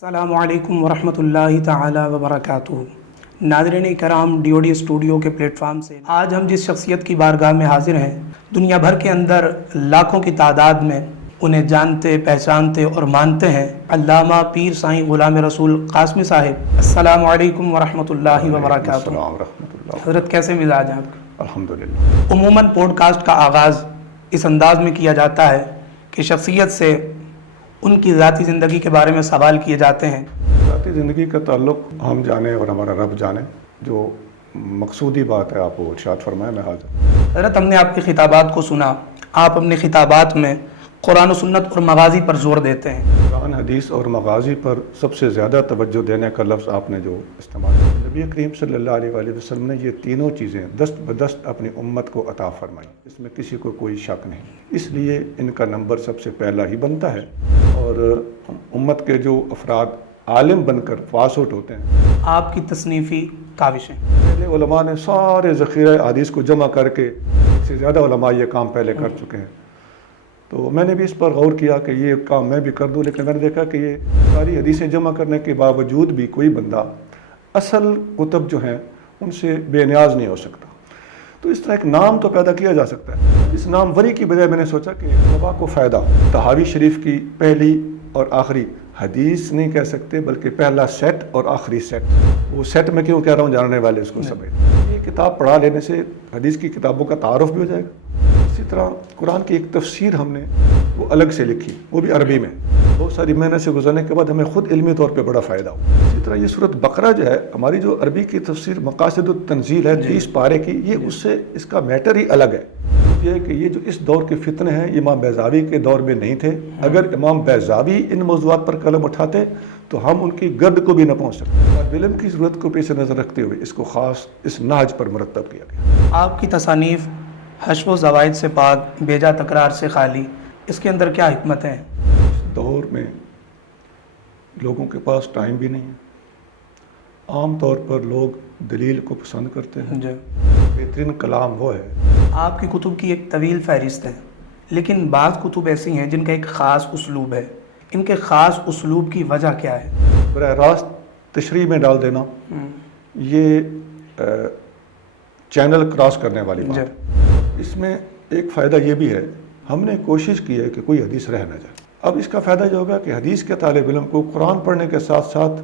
السلام علیکم ورحمۃ اللہ تعالی وبرکاتہ۔ ناظرین کرام، ڈی او ڈی اسٹوڈیو کے پلیٹ فارم سے آج ہم جس شخصیت کی بارگاہ میں حاضر ہیں، دنیا بھر کے اندر لاکھوں کی تعداد میں انہیں جانتے، پہچانتے اور مانتے ہیں، علامہ پیر سائیں غلام رسول قاسمی صاحب۔ السلام علیکم ورحمۃ اللہ وبرکاتہ۔ السلام ورحمۃ اللہ۔ حضرت کیسے مزاج ہیں آپ کا؟ الحمدللہ۔ عموماً پوڈ کاسٹ کا آغاز اس انداز میں کیا جاتا ہے کہ شخصیت سے ان کی ذاتی زندگی کے بارے میں سوال کیے جاتے ہیں۔ ذاتی زندگی کا تعلق ہم جانیں اور ہمارا رب جانے، جو مقصودی بات ہے آپ وہ ارشاد فرمائیں، میں حاضر۔ حضرت ہم نے آپ کی خطابات کو سنا، آپ اپنے خطابات میں قرآن و سنت اور مغازی پر زور دیتے ہیں۔ قرآن حدیث اور مغازی پر سب سے زیادہ توجہ دینے کا لفظ آپ نے جو استعمال کیا، نبی کریم صلی اللہ علیہ وآلہ وسلم نے یہ تینوں چیزیں دست بدست اپنی امت کو عطا فرمائی، اس میں کسی کو کوئی شک نہیں، اس لیے ان کا نمبر سب سے پہلا ہی بنتا ہے۔ اور امت کے جو افراد عالم بن کر پاس آؤٹ ہوتے ہیں، آپ کی تصنیفی کاوشیں۔ پہلے علماء نے سارے ذخیرہ حدیث کو جمع کر کے، ایک سے زیادہ علماء یہ کام پہلے کر چکے ہیں، تو میں نے بھی اس پر غور کیا کہ یہ کام میں بھی کر دوں، لیکن میں نے دیکھا کہ یہ ساری حدیثیں جمع کرنے کے باوجود بھی کوئی بندہ اصل کتب جو ہیں ان سے بے نیاز نہیں ہو سکتا۔ تو اس طرح ایک نام تو پیدا کیا جا سکتا ہے، اس نام وری کی بجائے میں نے سوچا کہ طلباء کو فائدہ ہو۔ طحاوی شریف کی پہلی اور آخری حدیث نہیں کہہ سکتے بلکہ پہلا سیٹ اور آخری سیٹ، وہ سیٹ میں کیوں کہہ رہا ہوں جاننے والے اس کو سمجھ۔ یہ کتاب پڑھا لینے سے حدیث کی کتابوں کا تعارف بھی ہو جائے گا۔ اسی طرح قرآن کی ایک تفسیر ہم نے وہ الگ سے لکھی، وہ بھی عربی میں، بہت ساری محنت سے گزرنے کے بعد ہمیں خود علمی طور پہ بڑا فائدہ ہوا۔ اسی طرح یہ سورۃ بقرہ جو ہے، ہماری جو عربی کی تفسیر مقاصد التنزیل ہے 30 پارے کی، یہ اس سے اس کا میٹر ہی الگ ہے۔ یہ ہے کہ یہ جو اس دور کے فتنے ہیں، امام بیضاوی کے دور میں نہیں تھے۔ اگر امام بیضاوی ان موضوعات پر قلم اٹھاتے تو ہم ان کی گرد کو بھی نہ پہنچ سکتے۔ علم کی ضرورت کو پیش نظر رکھتے ہوئے اس کو خاص اس نہج پر مرتب کیا گیا۔ آپ کی تصانیف حشو و زوائد سے پاک، بیجا تکرار سے خالی، اس کے اندر کیا حکمت ہے؟ اس دور میں لوگوں کے پاس ٹائم بھی نہیں ہے، عام طور پر لوگ دلیل کو پسند کرتے ہیں۔ جی، بہترین کلام وہ ہے۔ آپ کی کتب کی ایک طویل فہرست ہے، لیکن بعض کتب ایسی ہیں جن کا ایک خاص اسلوب ہے، ان کے خاص اسلوب کی وجہ کیا ہے؟ براہ راست تشریح میں ڈال دینا یہ چینل کراس کرنے والی بات ہے۔ اس میں ایک فائدہ یہ بھی ہے، ہم نے کوشش کی ہے کہ کوئی حدیث رہ نہ جائے۔ اب اس کا فائدہ یہ ہوگا کہ حدیث کے طالب علم کو قرآن پڑھنے کے ساتھ ساتھ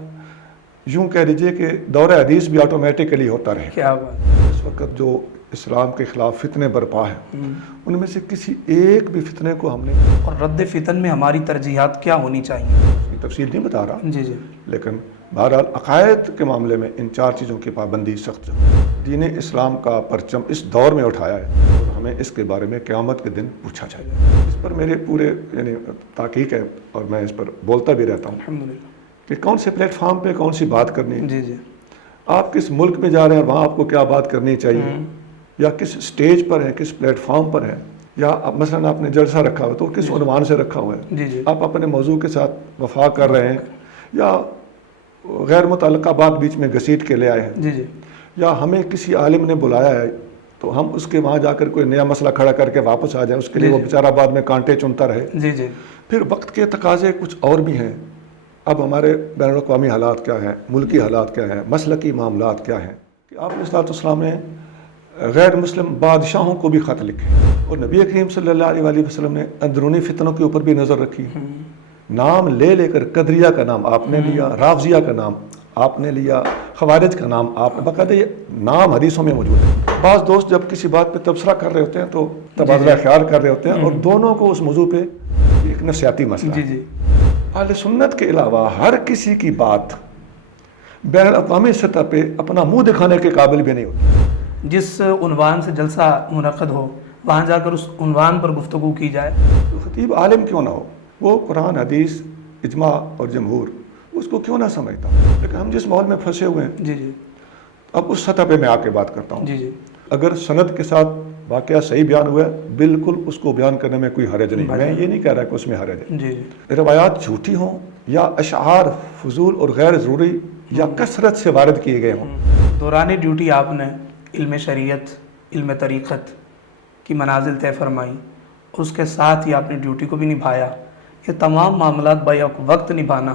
یوں کہہ دیجئے کہ دورہ حدیث بھی آٹومیٹیکلی ہوتا رہے۔ کیا بات؟ اس وقت جو اسلام کے خلاف فتنے برپا ہیں، ان میں سے کسی ایک بھی فتنے کو ہم نے، اور رد فتن میں ہماری ترجیحات کیا ہونی چاہیے؟ اس کی تفصیل نہیں بتا رہا، جی جی، لیکن بہرحال عقائد کے معاملے میں ان 4 چیزوں کی پابندی سخت ہے۔ دین اسلام کا پرچم اس دور میں اٹھایا ہے اور ہمیں اس کے بارے میں قیامت کے دن پوچھا جائے گا۔ اس پر میرے پورے تحقیق ہے اور میں اس پر بولتا بھی رہتا ہوں الحمدللہ۔ کہ کون سے پلیٹ فارم پہ کون سی بات کرنی ہے، جی جی، آپ کس ملک میں جا رہے ہیں اور وہاں آپ کو کیا بات کرنی چاہیے، یا کس سٹیج پر ہے، کس پلیٹ فارم پر ہے، یا مثلا آپ نے جلسہ رکھا ہوا تو کس عنوان سے رکھا ہوا ہے، جی جی، آپ اپنے موضوع کے ساتھ وفا کر رہے ہیں یا غیر متعلقہ بات بیچ میں گھسیٹ کے لے آئے ہیں، جی جی، یا ہمیں کسی عالم نے بلایا ہے تو ہم اس کے وہاں جا کر کوئی نیا مسئلہ کھڑا کر کے واپس آ جائیں، اس کے لیے وہ بیچارہ بعد میں کانٹے چنتا رہے۔ جی جی، پھر وقت کے تقاضے کچھ اور بھی ہیں، اب ہمارے بین الاقوامی حالات کیا ہیں، ملکی حالات کیا ہیں، مسلکی معاملات کیا ہیں، کہ آپ علیہ السلام نے غیر مسلم بادشاہوں کو بھی خط لکھے اور نبی کریم صلی اللہ علیہ وآلہ وسلم نے اندرونی فتنوں کے اوپر بھی نظر رکھی۔ نام لے لے کر قدریہ کا نام آپ نے لیا، رافضیہ کا نام آپ نے لیا، خوارج کا نام آپ نے، باقاعدہ یہ نام حدیثوں میں موجود ہے۔ بعض دوست جب کسی بات پہ تبصرہ کر رہے ہوتے ہیں تو تبادلہ خیال کر رہے ہوتے ہیں اور دونوں کو اس موضوع پہ ایک نفسیاتی مسئلہ جی ہے۔ جی، اہل سنت کے علاوہ ہر کسی کی بات بین الاقوامی سطح پہ اپنا منہ دکھانے کے قابل بھی نہیں ہوتی۔ جس عنوان سے جلسہ منعقد ہو وہاں جا کر اس عنوان پر گفتگو کی جائے، تو خطیب عالم کیوں نہ ہو، وہ قرآن حدیث اجماع اور جمہور اس کو کیوں نہ سمجھتا، لیکن ہم جس ماحول میں پھنسے ہوئے ہیں، جی جی، اب اس سطح پہ میں آ کے بات کرتا ہوں۔ جی جی، اگر سند کے ساتھ واقعہ صحیح بیان ہوا ہے، بالکل اس کو بیان کرنے میں کوئی حرج نہیں، میں یہ نہیں کہہ رہا کہ اس میں حرج ہے۔ جی جی، روایات جھوٹی ہوں یا اشعار فضول اور غیر ضروری یا کثرت سے وارد کیے گئے ہوں۔ دوران ڈیوٹی آپ نے علم شریعت، علم طریقت کی منازل طے فرمائی اور اس کے ساتھ ہی آپ نے ڈیوٹی کو بھی نبھایا۔ یہ تمام معاملات بیک وقت نبھانا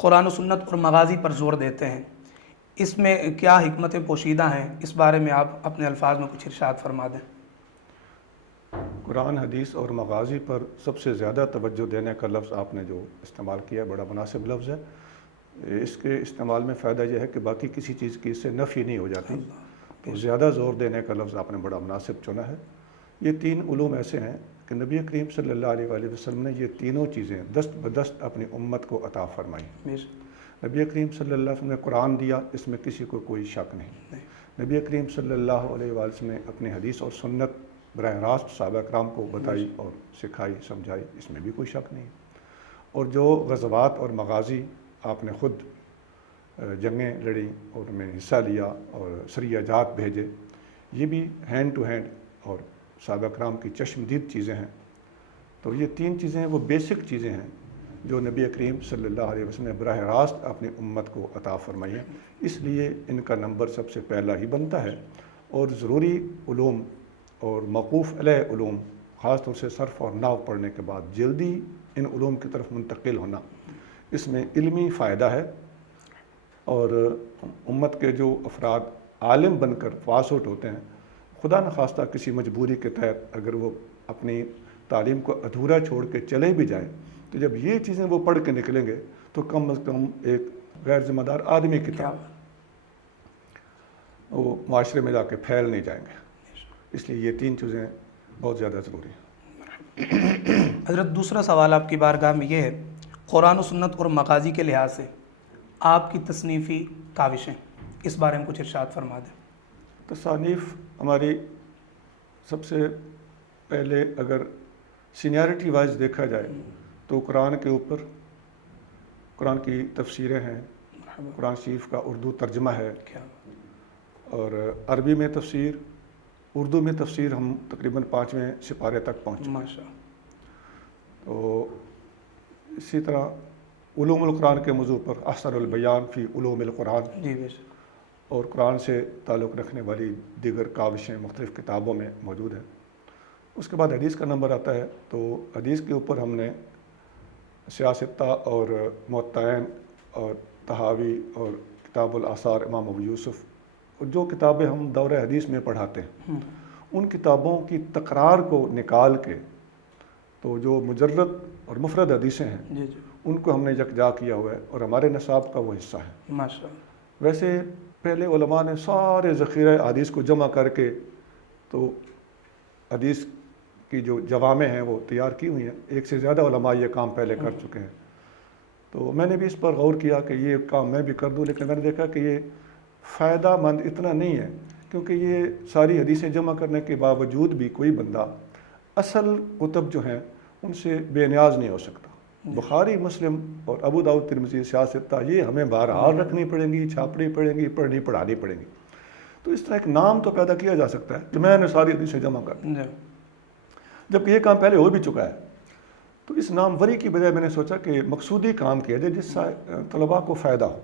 قرآن و سنت اور مغازی پر زور دیتے ہیں، اس میں کیا حکمتیں پوشیدہ ہیں؟ اس بارے میں آپ اپنے الفاظ میں کچھ ارشاد فرما دیں۔ قرآن حدیث اور مغازی پر سب سے زیادہ توجہ دینے کا لفظ آپ نے جو استعمال کیا بڑا مناسب لفظ ہے۔ اس کے استعمال میں فائدہ یہ ہے کہ باقی کسی چیز کی اس سے نفی نہیں ہو جاتی، تو زیادہ زور دینے کا لفظ آپ نے بڑا مناسب چنا ہے۔ یہ تین علوم ایسے ہیں کہ نبی کریم صلی اللہ علیہ وآلہ وسلم نے یہ تینوں چیزیں دست بدست اپنی امت کو عطا فرمائی۔ نبی کریم صلی اللہ علیہ وسلم نے قرآن دیا، اس میں کسی کو کوئی شک نہیں۔ نبی کریم صلی اللہ علیہ وآلہ وسلم نے اپنی حدیث اور سنت براہ راست صحابہ کرام کو بتائی اور سکھائی سمجھائی، اس میں بھی کوئی شک نہیں۔ اور جو غزوات اور مغازی آپ نے خود جنگیں لڑیں اور ان میں حصہ لیا اور سریہ جات بھیجے، یہ بھی ہینڈ ٹو ہینڈ اور صحابہ کرام کی چشمدید چیزیں ہیں۔ تو یہ تین چیزیں وہ بیسک چیزیں ہیں جو نبی کریم صلی اللہ علیہ وسلم نے براہ راست اپنی امت کو عطا فرمائی ہیں، اس لیے ان کا نمبر سب سے پہلا ہی بنتا ہے۔ اور ضروری علوم اور موقوف علیہ علوم، خاص طور سے صرف اور نحو پڑھنے کے بعد جلدی ان علوم کی طرف منتقل ہونا، اس میں علمی فائدہ ہے۔ اور امت کے جو افراد عالم بن کر پاس آؤٹ ہوتے ہیں، خدا نخواستہ کسی مجبوری کے تحت اگر وہ اپنی تعلیم کو ادھورا چھوڑ کے چلے بھی جائیں، تو جب یہ چیزیں وہ پڑھ کے نکلیں گے تو کم از کم ایک غیر ذمہ دار آدمی کی طرح وہ معاشرے میں جا کے پھیل نہیں جائیں گے۔ اس لیے یہ تین چیزیں بہت زیادہ ضروری ہیں۔ حضرت دوسرا سوال آپ کی بارگاہ میں یہ ہے، قرآن و سنت اور مغازی کے لحاظ سے آپ کی تصنیفی کاوشیں، اس بارے میں کچھ ارشاد فرما دیں۔ تصانیف ہماری سب سے پہلے اگر سینیارٹی وائز دیکھا جائے تو قرآن کے اوپر قرآن کی تفسیریں ہیں، قرآن شریف کا اردو ترجمہ ہے، اور عربی میں تفسیر، اردو میں تفسیر ہم تقریباً 5ویں سپارے تک پہنچ چکے۔ تو اسی طرح علوم القرآن کے موضوع پر احسن البیان فی علوم القرآن اور قرآن سے تعلق رکھنے والی دیگر کاوشیں مختلف کتابوں میں موجود ہیں۔ اس کے بعد حدیث کا نمبر آتا ہے، تو حدیث کے اوپر ہم نے سیاستہ اور موطئین اور تحاوی اور کتاب الآثار امام ابو یوسف، اور جو کتابیں ہم دور حدیث میں پڑھاتے ہیں، ان کتابوں کی تکرار کو نکال کے تو جو مجرد اور مفرد حدیثیں ہیں ان کو ہم نے یکجا کیا ہوا ہے اور ہمارے نصاب کا وہ حصہ ہے۔ ویسے پہلے علماء نے سارے ذخیرہ حدیث کو جمع کر کے تو حدیث کی جو جوامع ہیں وہ تیار کی ہوئی ہیں، ایک سے زیادہ علماء یہ کام پہلے کر چکے ہیں۔ تو میں نے بھی اس پر غور کیا کہ یہ کام میں بھی کر دوں، لیکن میں نے دیکھا کہ یہ فائدہ مند اتنا نہیں ہے، کیونکہ یہ ساری حدیثیں جمع کرنے کے باوجود بھی کوئی بندہ اصل کتب جو ہیں ان سے بے نیاز نہیں ہو سکتا۔ بخاری، مسلم اور ابو داؤد، ترمذی، سیاستہ، یہ ہمیں بہرحال رکھنی پڑیں گی، چھاپنی پڑیں گی، پڑھنی پڑھانی پڑیں گی۔ تو اس طرح ایک نام تو پیدا کیا جا سکتا ہے کہ میں نے ساری حدیثیں جمع کر دی، جبکہ یہ کام پہلے ہو بھی چکا ہے۔ تو اس نام وری کی بجائے میں نے سوچا کہ مقصودی کام کیا جائے جس سے طلباء کو فائدہ ہو۔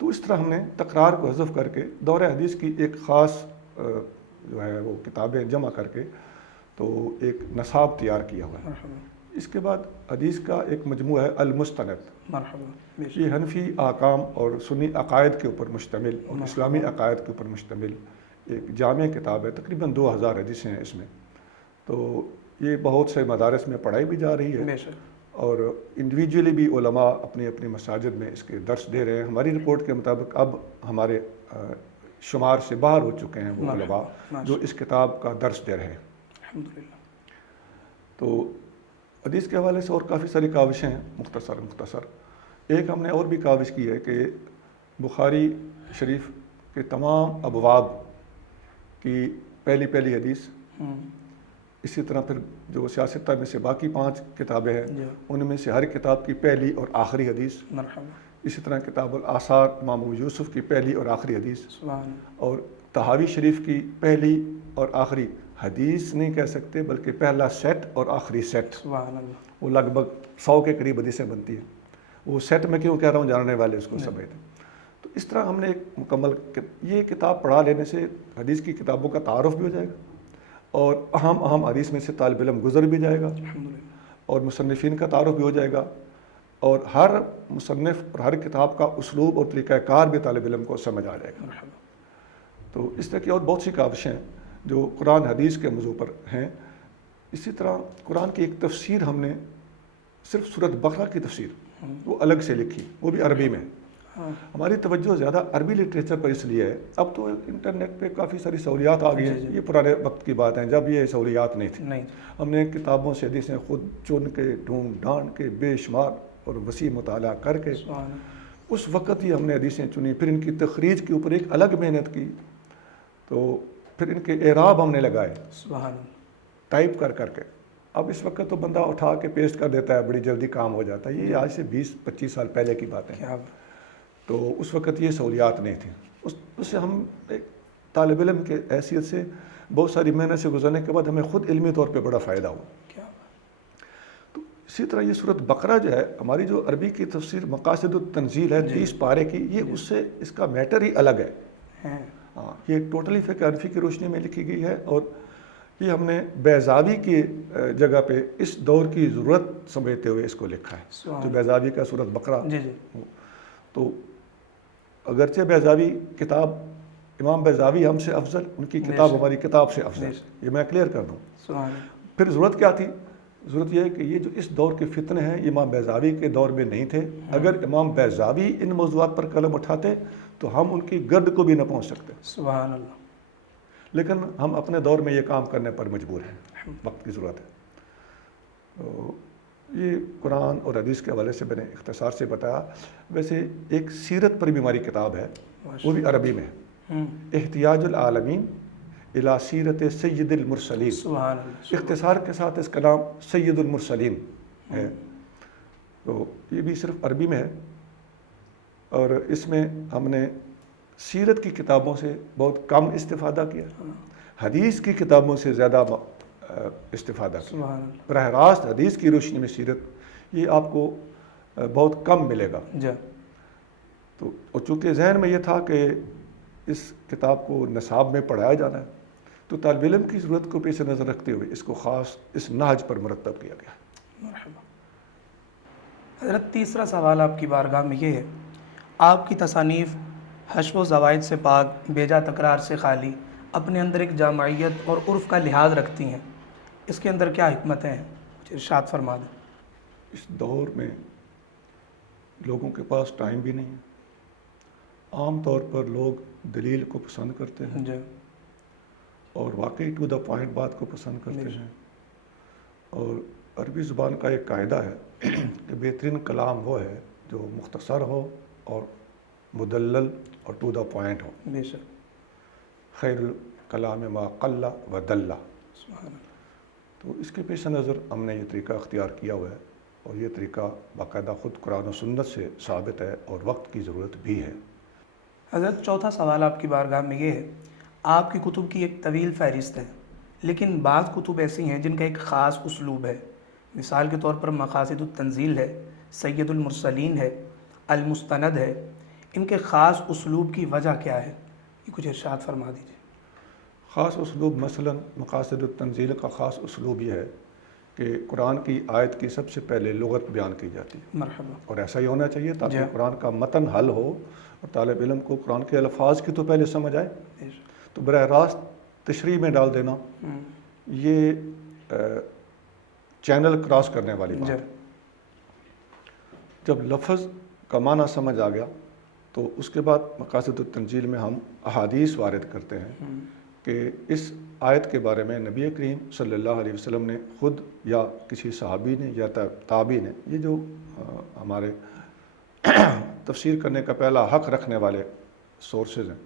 تو اس طرح ہم نے تکرار کو حذف کر کے دور حدیث کی ایک خاص جو ہے وہ کتابیں جمع کر کے تو ایک نصاب تیار کیا ہوا ہے۔ اس کے بعد حدیث کا ایک مجموعہ ہے المستند، یہ حنفی احکام اور سنی عقائد کے اوپر مشتمل اور اسلامی عقائد کے اوپر مشتمل ایک جامع کتاب ہے، تقریباً 2000 حدیثیں ہیں اس میں۔ تو یہ بہت سے مدارس میں پڑھائی بھی جا رہی ہے اور انڈیویجولی بھی علماء اپنی اپنی مساجد میں اس کے درس دے رہے ہیں۔ ہماری رپورٹ کے مطابق اب ہمارے شمار سے باہر ہو چکے ہیں وہ علماء جو اس کتاب کا درس دے رہے ہیں۔ تو حدیث کے حوالے سے اور کافی ساری کاوشیں ہیں، مختصر ایک ہم نے اور بھی کاوش کی ہے کہ بخاری شریف کے تمام ابواب کی پہلی حدیث، اسی طرح پھر جو سیاستہ میں سے باقی 5 کتابیں ہیں ان میں سے ہر کتاب کی پہلی اور آخری حدیث، اسی طرح کتاب الآثار امام ابو یوسف کی پہلی اور آخری حدیث، اور تحاوی شریف کی پہلی اور آخری حدیث نہیں کہہ سکتے بلکہ پہلا سیٹ اور آخری سیٹ، وہ لگ بھگ 100 کے قریب حدیثیں بنتی ہیں۔ وہ سیٹ میں کیوں کہہ رہا ہوں، جاننے والے اس کو سمجھتے ہیں۔ تو اس طرح ہم نے ایک مکمل یہ کتاب پڑھا لینے سے حدیث کی کتابوں کا تعارف بھی ہو جائے گا اور اہم حدیث میں سے طالب علم گزر بھی جائے گا اور مصنفین کا تعارف بھی ہو جائے گا۔ اور ہر مصنف اور ہر کتاب کا اسلوب اور طریقہ کار بھی طالب علم کو سمجھ آ جائے گا. تو اس طرح کی اور بہت سی کاوشیں جو قرآن حدیث کے موضوع پر ہیں. اسی طرح قرآن کی ایک تفسیر ہم نے صرف سورۃ بقرہ کی تفسیر وہ الگ سے لکھی، وہ بھی عربی میں. ہماری توجہ زیادہ عربی لٹریچر پر اس لیے ہے. اب تو انٹرنیٹ پہ کافی ساری سہولیات آ گئی ہیں، یہ پرانے وقت کی بات ہے جب یہ سہولیات نہیں تھی. ہم نے کتابوں سے حدیثیں خود چن کے ڈھونڈ ڈھانڈ کے بے شمار اور وسیع مطالعہ کر کے اس وقت ہی ہم نے حدیثیں چنی. پھر ان کی تخریج کے اوپر ایک الگ محنت کی. تو پھر ان کے اعراب ہم نے لگائے ٹائپ کر کر کے. اب اس وقت تو بندہ اٹھا کے پیسٹ کر دیتا ہے، بڑی جلدی کام ہو جاتا ہے. یہ آج سے 20-25 سال پہلے کی بات ہے. تو اس وقت یہ سہولیات نہیں تھیں. اس سے ہم ایک طالب علم کے حیثیت سے بہت ساری محنت سے گزرنے کے بعد ہمیں خود علمی طور پہ بڑا فائدہ ہوا. تو اسی طرح یہ سورۃ بقرہ جو ہے ہماری جو عربی کی تفسیر مقاصد التنزیل ہے 30 پارے کی، یہ اس سے اس کا میٹر ہی الگ ہے. ہاں، یہ ٹوٹلی فقہ حنفی کی روشنی میں لکھی گئی ہے. اور یہ ہم نے بیضاوی کی جگہ پہ اس دور کی ضرورت سمجھتے ہوئے اس کو لکھا ہے. جو بیضاوی کا سورۃ بقرہ، تو اگرچہ بیضاوی کتاب امام بیضاوی ہم سے افضل، ان کی کتاب ہماری کتاب سے افضل، یہ میں کلیئر کر دوں. پھر ضرورت کیا تھی؟ ضرورت یہ ہے کہ یہ جو اس دور کے فتنے ہیں یہ امام بیضاوی کے دور میں نہیں تھے. اگر امام بیضاوی ان موضوعات پر قلم اٹھاتے تو ہم ان کی گرد کو بھی نہ پہنچ سکتے. سبحان اللہ. لیکن ہم اپنے دور میں یہ کام کرنے پر مجبور ہیں، وقت کی ضرورت ہے. تو یہ قرآن اور حدیث کے حوالے سے میں نے اختصار سے بتایا. ویسے ایک سیرت پر بھی ہماری کتاب ہے، وہ بھی عربی میں ہے، احتیاج العالمین الی سیرت سید المرسلین. اختصار کے ساتھ اس کا نام سید المرسلین ہے. تو یہ بھی صرف عربی میں ہے. اور اس میں ہم نے سیرت کی کتابوں سے بہت کم استفادہ کیا، حدیث کی کتابوں سے زیادہ استفادہ کیا. براہ راست حدیث کی روشنی میں سیرت یہ آپ کو بہت کم ملے گا. تو اور چونکہ ذہن میں یہ تھا کہ اس کتاب کو نصاب میں پڑھایا جانا ہے، تو طالب علم کی ضرورت کو پیش نظر رکھتے ہوئے اس کو خاص اس نہج پر مرتب کیا گیا. مرحبا. حضرت تیسرا سوال آپ کی بارگاہ میں یہ ہے، آپ کی تصانیف حشو و زوائد سے پاک، بیجا تکرار سے خالی، اپنے اندر ایک جامعیت اور عرف کا لحاظ رکھتی ہیں. اس کے اندر کیا حکمتیں ہیں؟ کچھ ارشاد فرما دیں. اس دور میں لوگوں کے پاس ٹائم بھی نہیں ہے. عام طور پر لوگ دلیل کو پسند کرتے ہیں اور واقعی ٹو دا پوائنٹ بات کو پسند کرتے ہیں. اور عربی زبان کا ایک قاعدہ ہے کہ بہترین کلام وہ ہے جو مختصر ہو اور مدلل اور ٹو دا پوائنٹ ہو. بے شک. خیر الکلام ما قل و دل. تو اس کے پیش نظر ہم نے یہ طریقہ اختیار کیا ہوا ہے، اور یہ طریقہ باقاعدہ خود قرآن و سنت سے ثابت ہے اور وقت کی ضرورت بھی ہے. حضرت چوتھا سوال آپ کی بارگاہ میں یہ ہے، آپ کی کتب کی ایک طویل فہرست ہے، لیکن بعض کتب ایسی ہیں جن کا ایک خاص اسلوب ہے. مثال کے طور پر مقاصد التنزیل ہے، سید المرسلین ہے، المستند ہے. ان کے خاص اسلوب کی وجہ کیا ہے؟ یہ کچھ ارشاد فرما دیجیے. خاص اسلوب مثلا مقاصد التنزیل کا خاص اسلوب یہ ہے کہ قرآن کی آیت کی سب سے پہلے لغت بیان کی جاتی ہے. مرحبا. اور ایسا ہی ہونا چاہیے تاکہ قرآن کا متن حل ہو اور طالب علم کو قرآن کے الفاظ کی تو پہلے سمجھ آئے. تو براہ راست تشریح میں ڈال دینا یہ چینل کراس کرنے والی بات ہے. جب لفظ کا معنی سمجھ آ گیا تو اس کے بعد مقاصد التنزیل میں ہم احادیث وارد کرتے ہیں کہ اس آیت کے بارے میں نبی کریم صلی اللہ علیہ وسلم نے خود یا کسی صحابی نے یا تابعی نے، یہ جو ہمارے تفسیر کرنے کا پہلا حق رکھنے والے سورسز ہیں،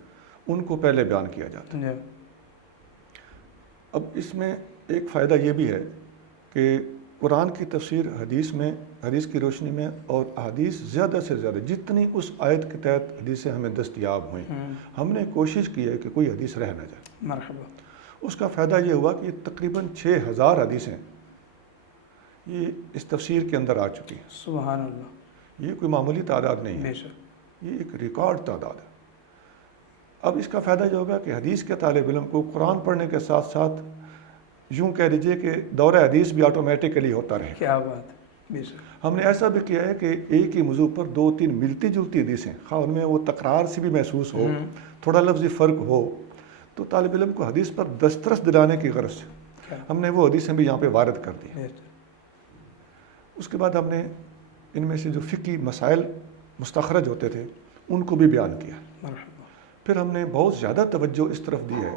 ان کو پہلے بیان کیا جاتا ہے. اب اس میں ایک فائدہ یہ بھی ہے کہ قرآن کی تفسیر حدیث میں، حدیث کی روشنی میں، اور حدیث زیادہ سے زیادہ جتنی اس آیت کے تحت حدیثیں ہمیں دستیاب ہوئیں، ہم نے کوشش کی ہے کہ کوئی حدیث رہ نہ جائے. مرحبا. اس کا فائدہ یہ ہوا کہ تقریباً 6000 حدیثیں یہ اس تفسیر کے اندر آ چکی ہیں. سبحان اللہ. یہ کوئی معمولی تعداد نہیں ہے، بے شک. یہ ایک ریکارڈ تعداد ہے. اب اس کا فائدہ یہ ہوگا کہ حدیث کے طالب علم کو قرآن پڑھنے کے ساتھ ساتھ یوں کہہ دیجئے کہ دورہ حدیث بھی آٹومیٹکلی ہوتا رہے. کیا بات ہے. بے شک ہم نے ایسا بھی کیا ہے کہ ایک ہی موضوع پر 2-3 ملتی جلتی حدیثیں، خواہ ان میں وہ تکرار سے بھی محسوس ہو، تھوڑا لفظی فرق ہو، تو طالب علم کو حدیث پر دسترس دلانے کی غرض سے کیا ہم نے وہ حدیثیں بھی یہاں پہ وارد کر دی. بے شک اس کے بعد ہم نے ان میں سے جو فقہی مسائل مستخرج ہوتے تھے ان کو بھی بیان کیا. مرحبا پھر ہم نے بہت زیادہ توجہ اس طرف دی ہے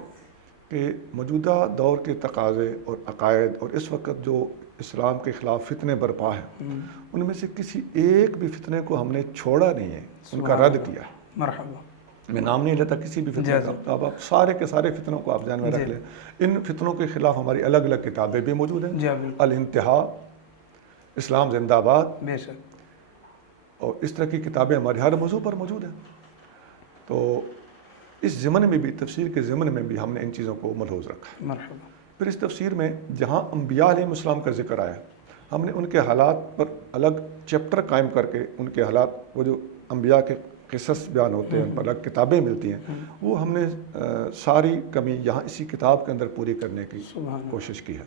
کہ موجودہ دور کے تقاضے اور عقائد اور اس وقت جو اسلام کے خلاف فتنے برپا ہیں ان میں سے کسی ایک بھی فتنے کو ہم نے چھوڑا نہیں ہے، ان کا رد کیا. مرحبا میں نام نہیں لیتا کسی بھی فتنے کا، اب آپ سارے کے سارے فتنوں کو آپ ذہن میں رکھ لیں. ان فتنوں کے خلاف ہماری الگ الگ کتابیں بھی موجود ہیں. جی بالکل الانتہا، اسلام زندہ باد، بے شک اور اس طرح کی کتابیں ہمارے ہر موضوع پر موجود ہیں. تو اس ضمن میں بھی، تفسیر کے ضمن میں بھی ہم نے ان چیزوں کو ملحوظ رکھا. مرحبا پھر اس تفسیر میں جہاں انبیاء علیہ السلام کا ذکر آیا ہم نے ان کے حالات پر الگ چیپٹر قائم کر کے ان کے حالات، وہ جو انبیاء کے قصص بیان ہوتے ہیں ان پر الگ کتابیں ملتی ہیں، وہ ہم نے ساری کمی یہاں اسی کتاب کے اندر پوری کرنے کی کوشش کی ہے.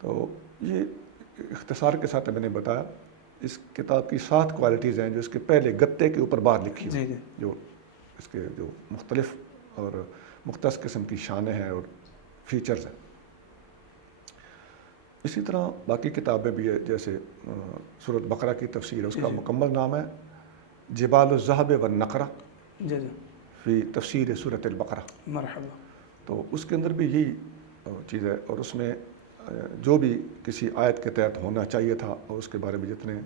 تو یہ اختصار کے ساتھ میں نے بتایا اس کتاب کی 7 کوالٹیز ہیں جو اس کے پہلے گتے کے اوپر باہر لکھی ہوئی، جو اس کے جو مختلف اور مختص قسم کی شانیں ہیں اور فیچرز ہیں. اسی طرح باقی کتابیں بھی ہے، جیسے سورۃ بقرہ کی تفسیر ہے، اس کا مکمل نام ہے جبال الذہب والنقرہ فی تفسیر سورۃ البقرہ. مرحبا تو اس کے اندر بھی یہی چیز ہے، اور اس میں جو بھی کسی آیت کے تحت ہونا چاہیے تھا اور اس کے بارے میں جتنے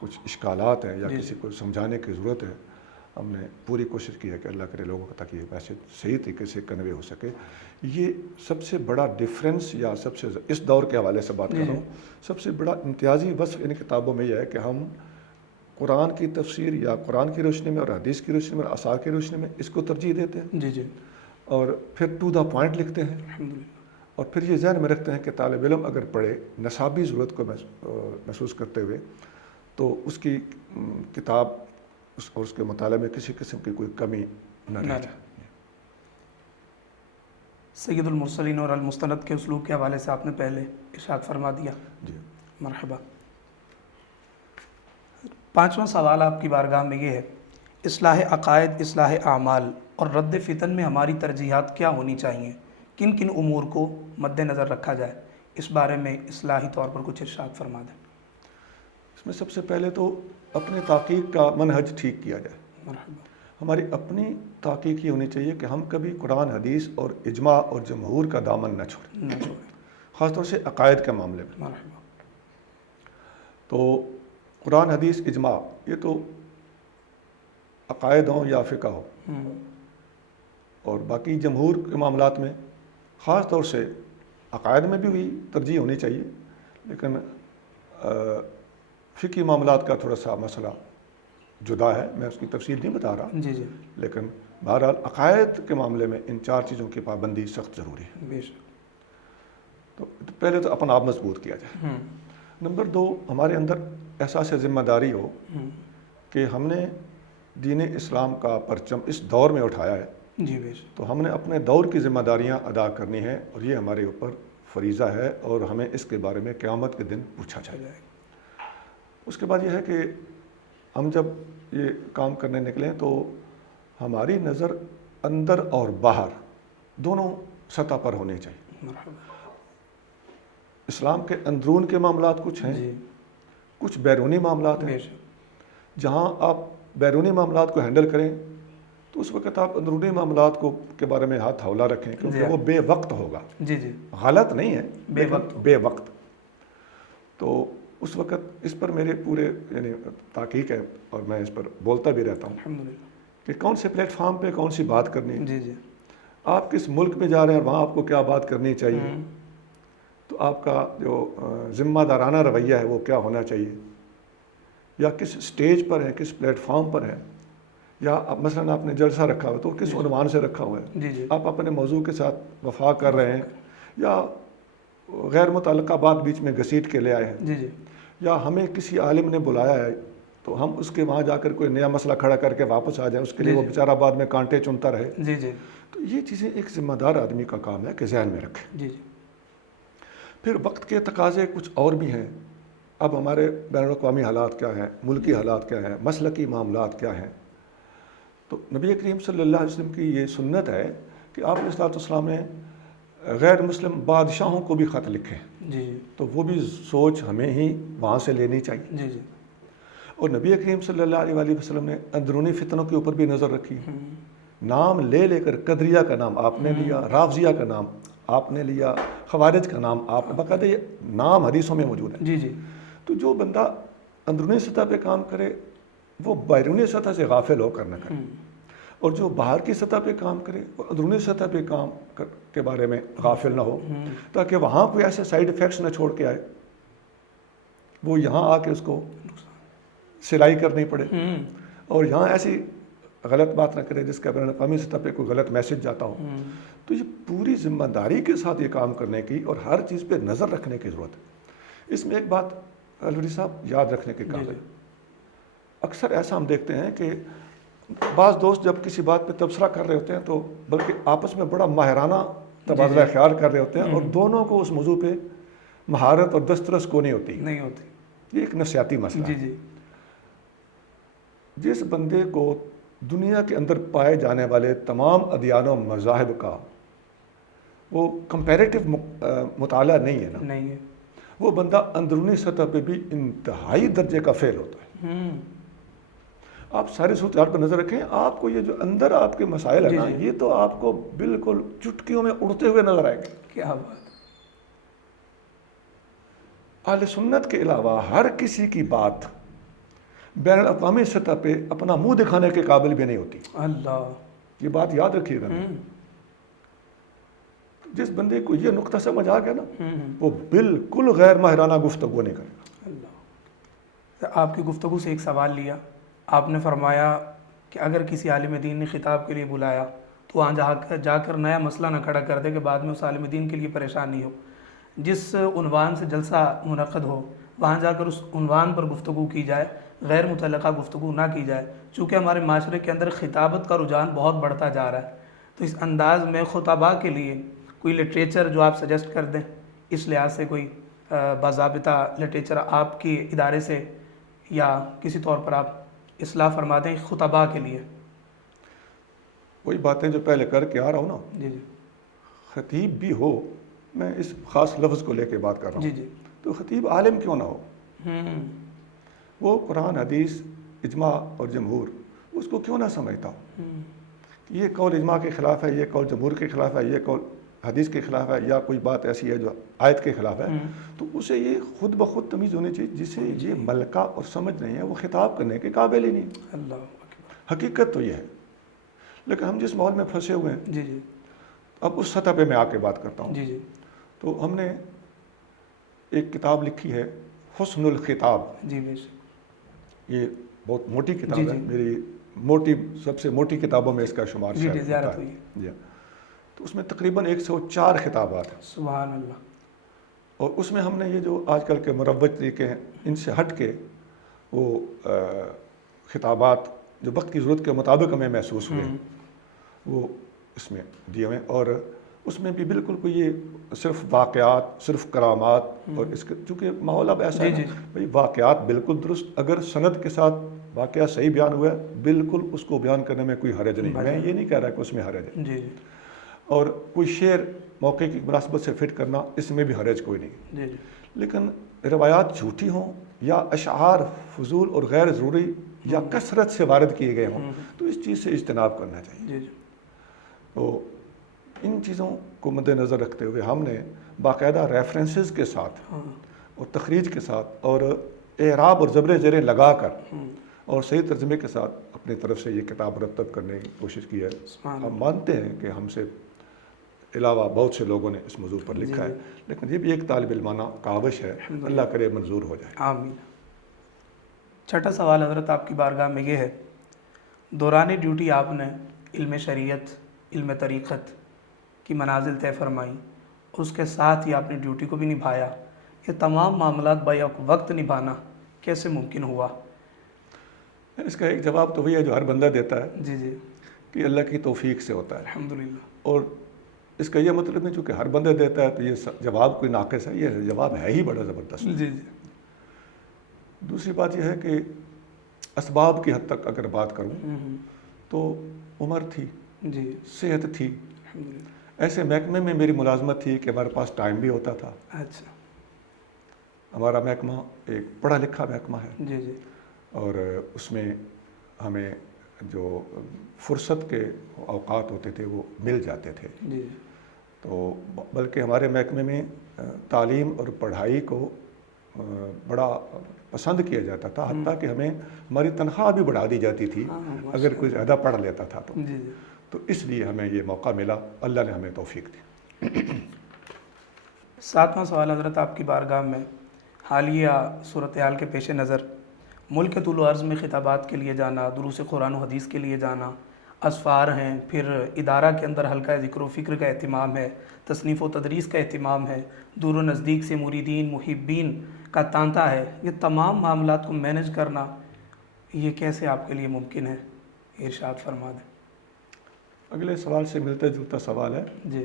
کچھ اشکالات ہیں یا کسی کو سمجھانے کی ضرورت ہے، ہم نے پوری کوشش کی ہے کہ اللہ کرے لوگوں تک یہ میسج صحیح طریقے سے کنوے ہو سکے. یہ سب سے بڑا ڈفرینس، یا سب سے اس دور کے حوالے سے بات کر رہا ہوں، سب سے بڑا امتیازی وصف ان کتابوں میں یہ ہے کہ ہم قرآن کی تفسیر یا قرآن کی روشنی میں اور حدیث کی روشنی میں اور آثار کی روشنی میں اس کو ترجیح دیتے ہیں، اور پھر ٹو دا پوائنٹ لکھتے ہیں. الحمدللہ. اور پھر یہ ذہن میں رکھتے ہیں کہ طالب علم اگر پڑھے نصابی ضرورت کو محسوس کرتے ہوئے تو اس کی کتاب اور اس کے مطالعے میں کسی قسم کی کوئی کمی نہ رہ جائے. سید المرسلین اور المستند کے اسلوب کے حوالے سے آپ نے پہلے ارشاد فرما دیا. جی مرحبا. 5واں سوال آپ کی بارگاہ میں یہ ہے، اصلاح عقائد، اصلاح اعمال اور رد فتن میں ہماری ترجیحات کیا ہونی چاہیے؟ کن کن امور کو مد نظر رکھا جائے؟ اس بارے میں اصلاحی طور پر کچھ ارشاد فرما دیں. اس میں سب سے پہلے تو اپنے تحقیق کا منہج ٹھیک کیا جائے. مرحبا. ہماری اپنی تحقیق یہ ہونی چاہیے کہ ہم کبھی قرآن حدیث اور اجماع اور جمہور کا دامن نہ چھوڑیں، خاص طور سے عقائد کے معاملے میں. مرحبا. تو قرآن حدیث اجماع یہ تو عقائد ہوں یا فقہ ہو، اور باقی جمہور کے معاملات میں خاص طور سے عقائد میں بھی ہوئی ترجیح ہونی چاہیے، لیکن فقہی معاملات کا تھوڑا سا مسئلہ جدا ہے، میں اس کی تفصیل نہیں بتا رہا، لیکن بہرحال عقائد کے معاملے میں ان 4 چیزوں کی پابندی سخت ضروری ہے. بے شک. تو پہلے تو اپنا آپ مضبوط کیا جائے. نمبر 2، ہمارے اندر احساس ذمہ داری ہو کہ ہم نے دین اسلام کا پرچم اس دور میں اٹھایا ہے، جی بے شک. تو ہم نے اپنے دور کی ذمہ داریاں ادا کرنی ہیں، اور یہ ہمارے اوپر فریضہ ہے، اور ہمیں اس کے بارے میں قیامت کے دن پوچھا جائے گا. اس کے بعد یہ ہے کہ ہم جب یہ کام کرنے نکلیں تو ہماری نظر اندر اور باہر دونوں سطح پر ہونی چاہیے. اسلام کے اندرون کے معاملات کچھ ہیں، کچھ بیرونی معاملات ہیں. جہاں آپ بیرونی معاملات کو ہینڈل کریں تو اس وقت آپ اندرونی معاملات کے بارے میں ہاتھ حولہ رکھیں، کیونکہ وہ بے وقت ہوگا. غلط نہیں ہے، بے وقت. تو اس وقت اس پر میرے پورے یعنی تحقیق ہے، اور میں اس پر بولتا بھی رہتا ہوں کہ کون سے پلیٹ فارم پہ کون سی بات کرنی ہے، آپ کس ملک میں جا رہے ہیں اور وہاں آپ کو کیا بات کرنی چاہیے، تو آپ کا جو ذمہ دارانہ رویہ ہے وہ کیا ہونا چاہیے، یا کس سٹیج پر ہے، کس پلیٹ فارم پر ہے، یا مثلا آپ نے جلسہ رکھا ہوا تو کس عنوان سے رکھا ہوا ہے، آپ اپنے موضوع کے ساتھ وفا کر رہے ہیں یا غیر متعلقہ بات بیچ میں گھسیٹ کے لے آئے ہیں، یا ہمیں کسی عالم نے بلایا ہے تو ہم اس کے وہاں جا کر کوئی نیا مسئلہ کھڑا کر کے واپس آ جائیں، اس کے لیے وہ بیچارہ بعد میں کانٹے چنتا رہے. تو یہ چیزیں ایک ذمہ دار آدمی کا کام ہے کہ ذہن میں رکھے. پھر وقت کے تقاضے کچھ اور بھی ہیں اب ہمارے بین الاقوامی حالات کیا ہیں، ملکی حالات کیا ہیں، مسلکی معاملات کیا ہیں، تو نبی کریم صلی اللہ علیہ وسلم کی یہ سنت ہے کہ آپ علیہ السلام نے غیر مسلم بادشاہوں کو بھی خط لکھے، جی تو وہ بھی سوچ ہمیں ہی وہاں سے لینی چاہیے۔ جی جی اور نبی کریم صلی اللہ علیہ وآلہ وسلم نے اندرونی فتنوں کے اوپر بھی نظر رکھی، نام لے لے کر قدریہ کا نام آپ نے لیا، رافضیہ کا نام آپ نے لیا، خوارج کا نام آپ نے، باقاعدہ یہ نام حدیثوں میں موجود ہے۔ جی جی تو جو بندہ اندرونی سطح پہ کام کرے وہ بیرونی سطح سے غافل ہو کر نہ کرے، اور جو باہر کی سطح پہ کام کرے وہ اندرونی سطح پہ کام کے بارے میں غافل نہ ہو، تاکہ وہاں کوئی ایسے سائیڈ افیکٹس نہ چھوڑ کے آئے وہ یہاں آ کے اس کو سلائی کرنی پڑے، اور یہاں ایسی غلط بات نہ کرے جس کا بین الاقوامی سطح پہ کوئی غلط میسج جاتا ہو۔ تو یہ پوری ذمہ داری کے ساتھ یہ کام کرنے کی اور ہر چیز پہ نظر رکھنے کی ضرورت ہے۔ اس میں ایک بات الوری صاحب یاد رکھنے کے قابل، اکثر ایسا ہم دیکھتے ہیں کہ بعض دوست جب کسی بات پہ تبصرہ کر رہے ہوتے ہیں تو بلکہ آپس میں بڑا ماہرانہ تبادلہ خیال کر رہے ہوتے ہیں، اور دونوں کو اس موضوع پہ مہارت اور دسترس کو نہیں ہوتی۔ یہ ایک نفسیاتی مسئلہ ہے۔ جی جس بندے کو دنیا کے اندر پائے جانے والے تمام ادیان و مذاہب کا وہ کمپیریٹیو مطالعہ نہیں ہے نا، نہیں ہے، وہ بندہ اندرونی سطح پہ بھی انتہائی درجے کا فیل ہوتا ہے۔ آپ ساری صورتحال پر نظر رکھیں، آپ کو یہ جو اندر آپ کے مسائل ہیں نا، یہ تو آپ کو بالکل چٹکیوں میں اڑتے ہوئے نظر آئے گے۔ کیا بات! اہل سنت کے علاوہ ہر کسی کی بات بین الاقوامی سطح پہ اپنا منہ دکھانے کے قابل بھی نہیں ہوتی۔ اللہ، یہ بات یاد رکھیے گا۔ جس بندے کو یہ نقطہ سمجھ آ گیا نا، وہ بالکل غیر ماہرانہ گفتگو نہیں کرے گا۔ اللہ، آپ کی گفتگو سے ایک سوال لیا، آپ نے فرمایا کہ اگر کسی عالم دین نے خطاب کے لیے بلایا تو وہاں جا کر نیا مسئلہ نہ کھڑا کر دے کہ بعد میں اس عالم دین کے لیے پریشانی ہو۔ جس عنوان سے جلسہ منعقد ہو وہاں جا کر اس عنوان پر گفتگو کی جائے، غیر متعلقہ گفتگو نہ کی جائے، چونکہ ہمارے معاشرے کے اندر خطابت کا رجحان بہت بڑھتا جا رہا ہے۔ تو اس انداز میں خطباء کے لیے کوئی لٹریچر جو آپ سجیسٹ کر دیں، اس لحاظ سے کوئی باضابطہ لٹریچر آپ کے ادارے سے یا کسی طور پر آپ اصلاح فرما دیں خطباء کے لیے۔ وہی باتیں جو پہلے کر کے آ رہا ہوں نا، جی جی خطیب بھی ہو، میں اس خاص لفظ کو لے کے بات کر رہا ہوں، جی تو خطیب عالم کیوں نہ ہو، وہ قرآن حدیث اجماع اور جمہور اس کو کیوں نہ سمجھتا ہو، یہ قول اجماع کے خلاف ہے، یہ قول جمہور کے خلاف ہے، یہ قول حدیث کے خلاف ہے، یا کوئی بات ایسی ہے جو آیت کے خلاف ہے، تو اسے یہ خود بخود تمیز ہونی چاہیے جسے یہ ملکہ اور سمجھ نہیں ہے وہ خطاب کرنے کے قابل ہی نہیں۔ اللہ، حقیقت تو یہ ہے، لیکن ہم جس ماحول میں پھنسے ہوئے ہیں، جی جی اب اس سطح پہ میں آ کے بات کرتا ہوں۔ جی جی تو ہم نے ایک کتاب لکھی ہے حسن الخطاب، جی بے شک، یہ بہت موٹی کتاب جی ہے، جی میری موٹی سب سے موٹی کتابوں میں اس کا شمار جی شاید جی زیارت ہوتا ہوئی ہے۔ ہے، جی، تو اس میں تقریباً 104 خطابات ہیں، سبحان اللہ۔ اور اس میں ہم نے یہ جو آج کل کے مروج طریقے ہیں ان سے ہٹ کے وہ خطابات جو وقت کی ضرورت کے مطابق ہمیں محسوس ہوئے وہ اس میں دیے ہوئے، اور اس میں بھی بالکل کوئی یہ صرف واقعات، صرف کرامات، اور اس کے چونکہ ماحول اب ایسا ہے نا، بھئی واقعات بالکل درست، اگر سند کے ساتھ واقعہ صحیح بیان ہوا ہے بالکل اس کو بیان کرنے میں کوئی حرج نہیں، میں یہ نہیں کہہ رہا کہ اس میں حرج ہے، جی اور کوئی شعر موقع کی مناسبت سے فٹ کرنا اس میں بھی حرج کوئی نہیں، جی جی لیکن روایات جھوٹی ہوں یا اشعار فضول اور غیر ضروری یا کثرت سے وارد کیے گئے ہوں تو اس چیز سے اجتناب کرنا چاہیے۔ جی جی تو ان چیزوں کو مد نظر رکھتے ہوئے ہم نے باقاعدہ ریفرنسز کے ساتھ اور تخریج کے ساتھ اور اعراب اور زبر زیریں لگا کر اور صحیح ترجمے کے ساتھ اپنی طرف سے یہ کتاب مرتب کرنے کی کوشش کی ہے۔ ہم مانتے ہیں کہ ہم سے علاوہ بہت سے لوگوں نے اس موضوع پر لکھا ہے، لیکن یہ بھی ایک طالب علمانہ کاوش ہے، اللہ کرے منظور ہو جائے۔ آمین۔ چھٹا سوال حضرت آپ کی بارگاہ میں یہ ہے، دوران ڈیوٹی آپ نے علم شریعت، علم طریقت کی منازل طے فرمائی اور اس کے ساتھ ہی آپ نے ڈیوٹی کو بھی نبھایا، یہ تمام معاملات بیک وقت نبھانا کیسے ممکن ہوا؟ اس کا ایک جواب تو وہی ہے جو ہر بندہ دیتا ہے جی جی کہ اللہ کی توفیق سے ہوتا ہے، الحمدللہ۔ اور اس کا یہ مطلب نہیں چونکہ ہر بندہ دیتا ہے تو یہ جواب کوئی ناقص ہے، یہ جواب ہے ہی بڑا زبردست۔ جی جی دوسری بات یہ ہے کہ اسباب کی حد تک اگر بات کروں تو عمر تھی، جی صحت تھی، الحمدللہ۔ ایسے محکمے میں میری ملازمت تھی کہ ہمارے پاس ٹائم بھی ہوتا تھا۔ اچھا ہمارا محکمہ ایک پڑھا لکھا محکمہ ہے، جی جی اور اس میں ہمیں جو فرصت کے اوقات ہوتے تھے وہ مل جاتے تھے، جی تو بلکہ ہمارے محکمے میں تعلیم اور پڑھائی کو بڑا پسند کیا جاتا تھا، حتیٰ کہ ہمیں ہماری تنخواہ بھی بڑھا دی جاتی تھی اگر کوئی زیادہ پڑھ لیتا تھا تو۔ جی جی تو اس لیے ہمیں یہ موقع ملا، اللہ نے ہمیں توفیق دی۔ 7واں سوال حضرت آپ کی بارگاہ میں، حالیہ صورتحال کے پیش نظر ملک طول و عرض میں خطابات کے لیے جانا، دروس قرآن و حدیث کے لیے جانا، اسفار ہیں، پھر ادارہ کے اندر حلقہ ذکر و فکر کا اہتمام ہے، تصنیف و تدریس کا اہتمام ہے، دور و نزدیک سے مریدین محبین کا تانتا ہے، یہ تمام معاملات کو مینج کرنا یہ کیسے آپ کے لیے ممکن ہے؟ ارشاد فرما دیں۔ اگلے سوال سے ملتا جلتا سوال ہے، جی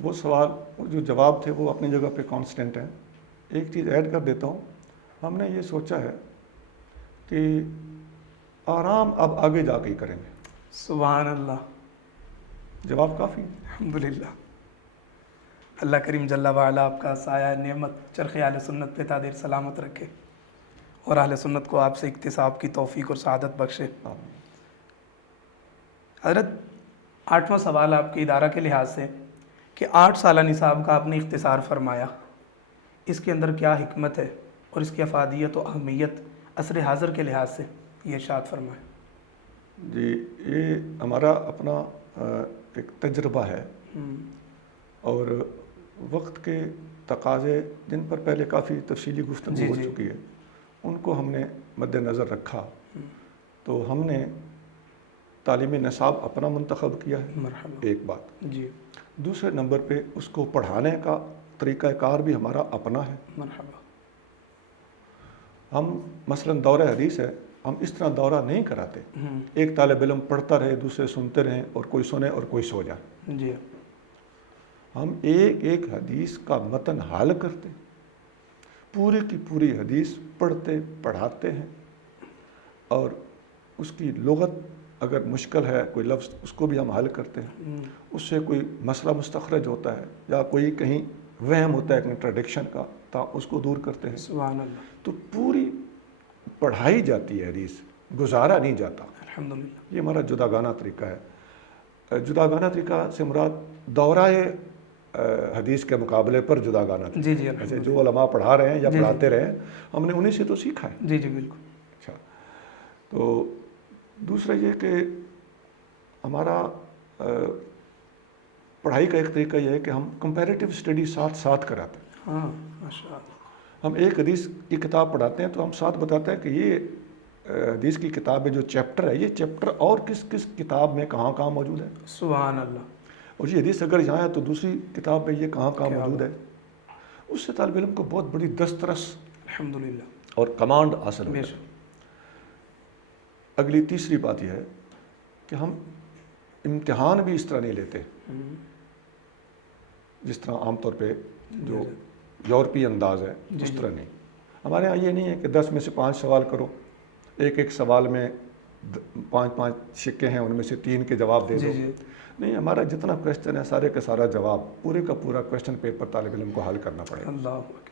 وہ سوال جو جواب تھے وہ اپنی جگہ پہ کانسٹنٹ ہیں۔ ایک چیز ایڈ کر دیتا ہوں، ہم نے یہ سوچا ہے کہ آرام اب آگے جا کے ہی کریں گے۔ سبحان اللہ، جواب کافی ہے۔ الحمدللہ۔ اللہ کریم جل وعلا آپ کا سایہ نعمت چرخ اہل سنت پہ تا دیر سلامت رکھے، اور اہل سنت کو آپ سے اکتساب کی توفیق اور سعادت بخشے۔ آمین۔ حضرت 8واں سوال آپ کے ادارہ کے لحاظ سے کہ 8 سالہ نصاب کا آپ نے اختصار فرمایا، اس کے اندر کیا حکمت ہے اور اس کی افادیت و اہمیت عصر حاضر کے لحاظ سے یہ ارشاد فرمائیں۔ جی، یہ ہمارا اپنا ایک تجربہ ہے، اور وقت کے تقاضے جن پر پہلے کافی تفصیلی گفتگو جی ہو جی چکی ہے ان کو ہم نے مد نظر رکھا، تو ہم نے تعلیم نصاب اپنا منتخب کیا ہے، مرحبا۔ ایک بات۔ جی دوسرے نمبر پہ اس کو پڑھانے کا طریقہ کار بھی ہمارا اپنا ہے۔ مرحبا۔ ہم مثلاً دورہ حدیث ہے، ہم اس طرح دورہ نہیں کراتے ایک طالب علم پڑھتا رہے دوسرے سنتے رہیں اور کوئی سنے اور کوئی سو جائے۔ جی ہم ایک ایک حدیث کا متن حل کرتے، پوری کی پوری حدیث پڑھتے پڑھاتے ہیں، اور اس کی لغت اگر مشکل ہے کوئی لفظ اس کو بھی ہم حل کرتے ہیں، اس سے کوئی مسئلہ مستخرج ہوتا ہے یا کوئی کہیں وہم ہوتا ہے کنٹراڈکشن کا تو اس کو دور کرتے ہیں۔ سبحان اللہ۔ تو پوری پڑھائی جاتی ہے حدیث، گزارا نہیں جاتا۔ الحمدللہ۔ یہ ہمارا جداگانہ طریقہ ہے۔ جداگانہ طریقہ سے مراد دورہ حدیث کے مقابلے پر جداگانہ طریقہ۔ جی جی ایسے جو علماء پڑھا رہے ہیں یا جی جی پڑھاتے رہے ہیں، ہم نے انہی سے تو سیکھا ہے۔ جی جی بالکل۔ اچھا، تو دوسرا یہ کہ ہمارا پڑھائی کا ایک طریقہ یہ ہے کہ ہم کمپیریٹیو اسٹڈی ساتھ ساتھ کراتے ہیں۔ ہاں ماشاء اللہ۔ ہم ایک حدیث کی کتاب پڑھاتے ہیں تو ہم ساتھ بتاتے ہیں کہ یہ حدیث کی کتاب میں جو چیپٹر ہے، یہ چیپٹر اور کس کس کتاب میں کہاں کہاں موجود ہے، سبحان اللہ۔ اور یہ حدیث اگر یہاں ہے تو دوسری کتاب میں یہ کہاں کہاں کیا موجود ہے۔ اس سے طالب علم کو بہت بڑی دسترس الحمدللہ۔ اور کمانڈ حاصل بے ہوتی ہے۔ شک۔ اگلی تیسری بات یہ ہے کہ ہم امتحان بھی اس طرح نہیں لیتے جس طرح عام طور پہ جو یورپی انداز ہے اس طرح نہیں۔ ہمارے ہاں یہ نہیں ہے کہ 10 میں سے 5 سوال کرو، ایک ایک سوال میں 5 شکے ہیں، ان میں سے 3 کے جواب دے دو۔ نہیں، ہمارا جتنا کویشچن ہے سارے کا سارا جواب، پورے کا پورا کویشچن پیپر طالب علم کو حل کرنا پڑے گا، اللہ اکبر۔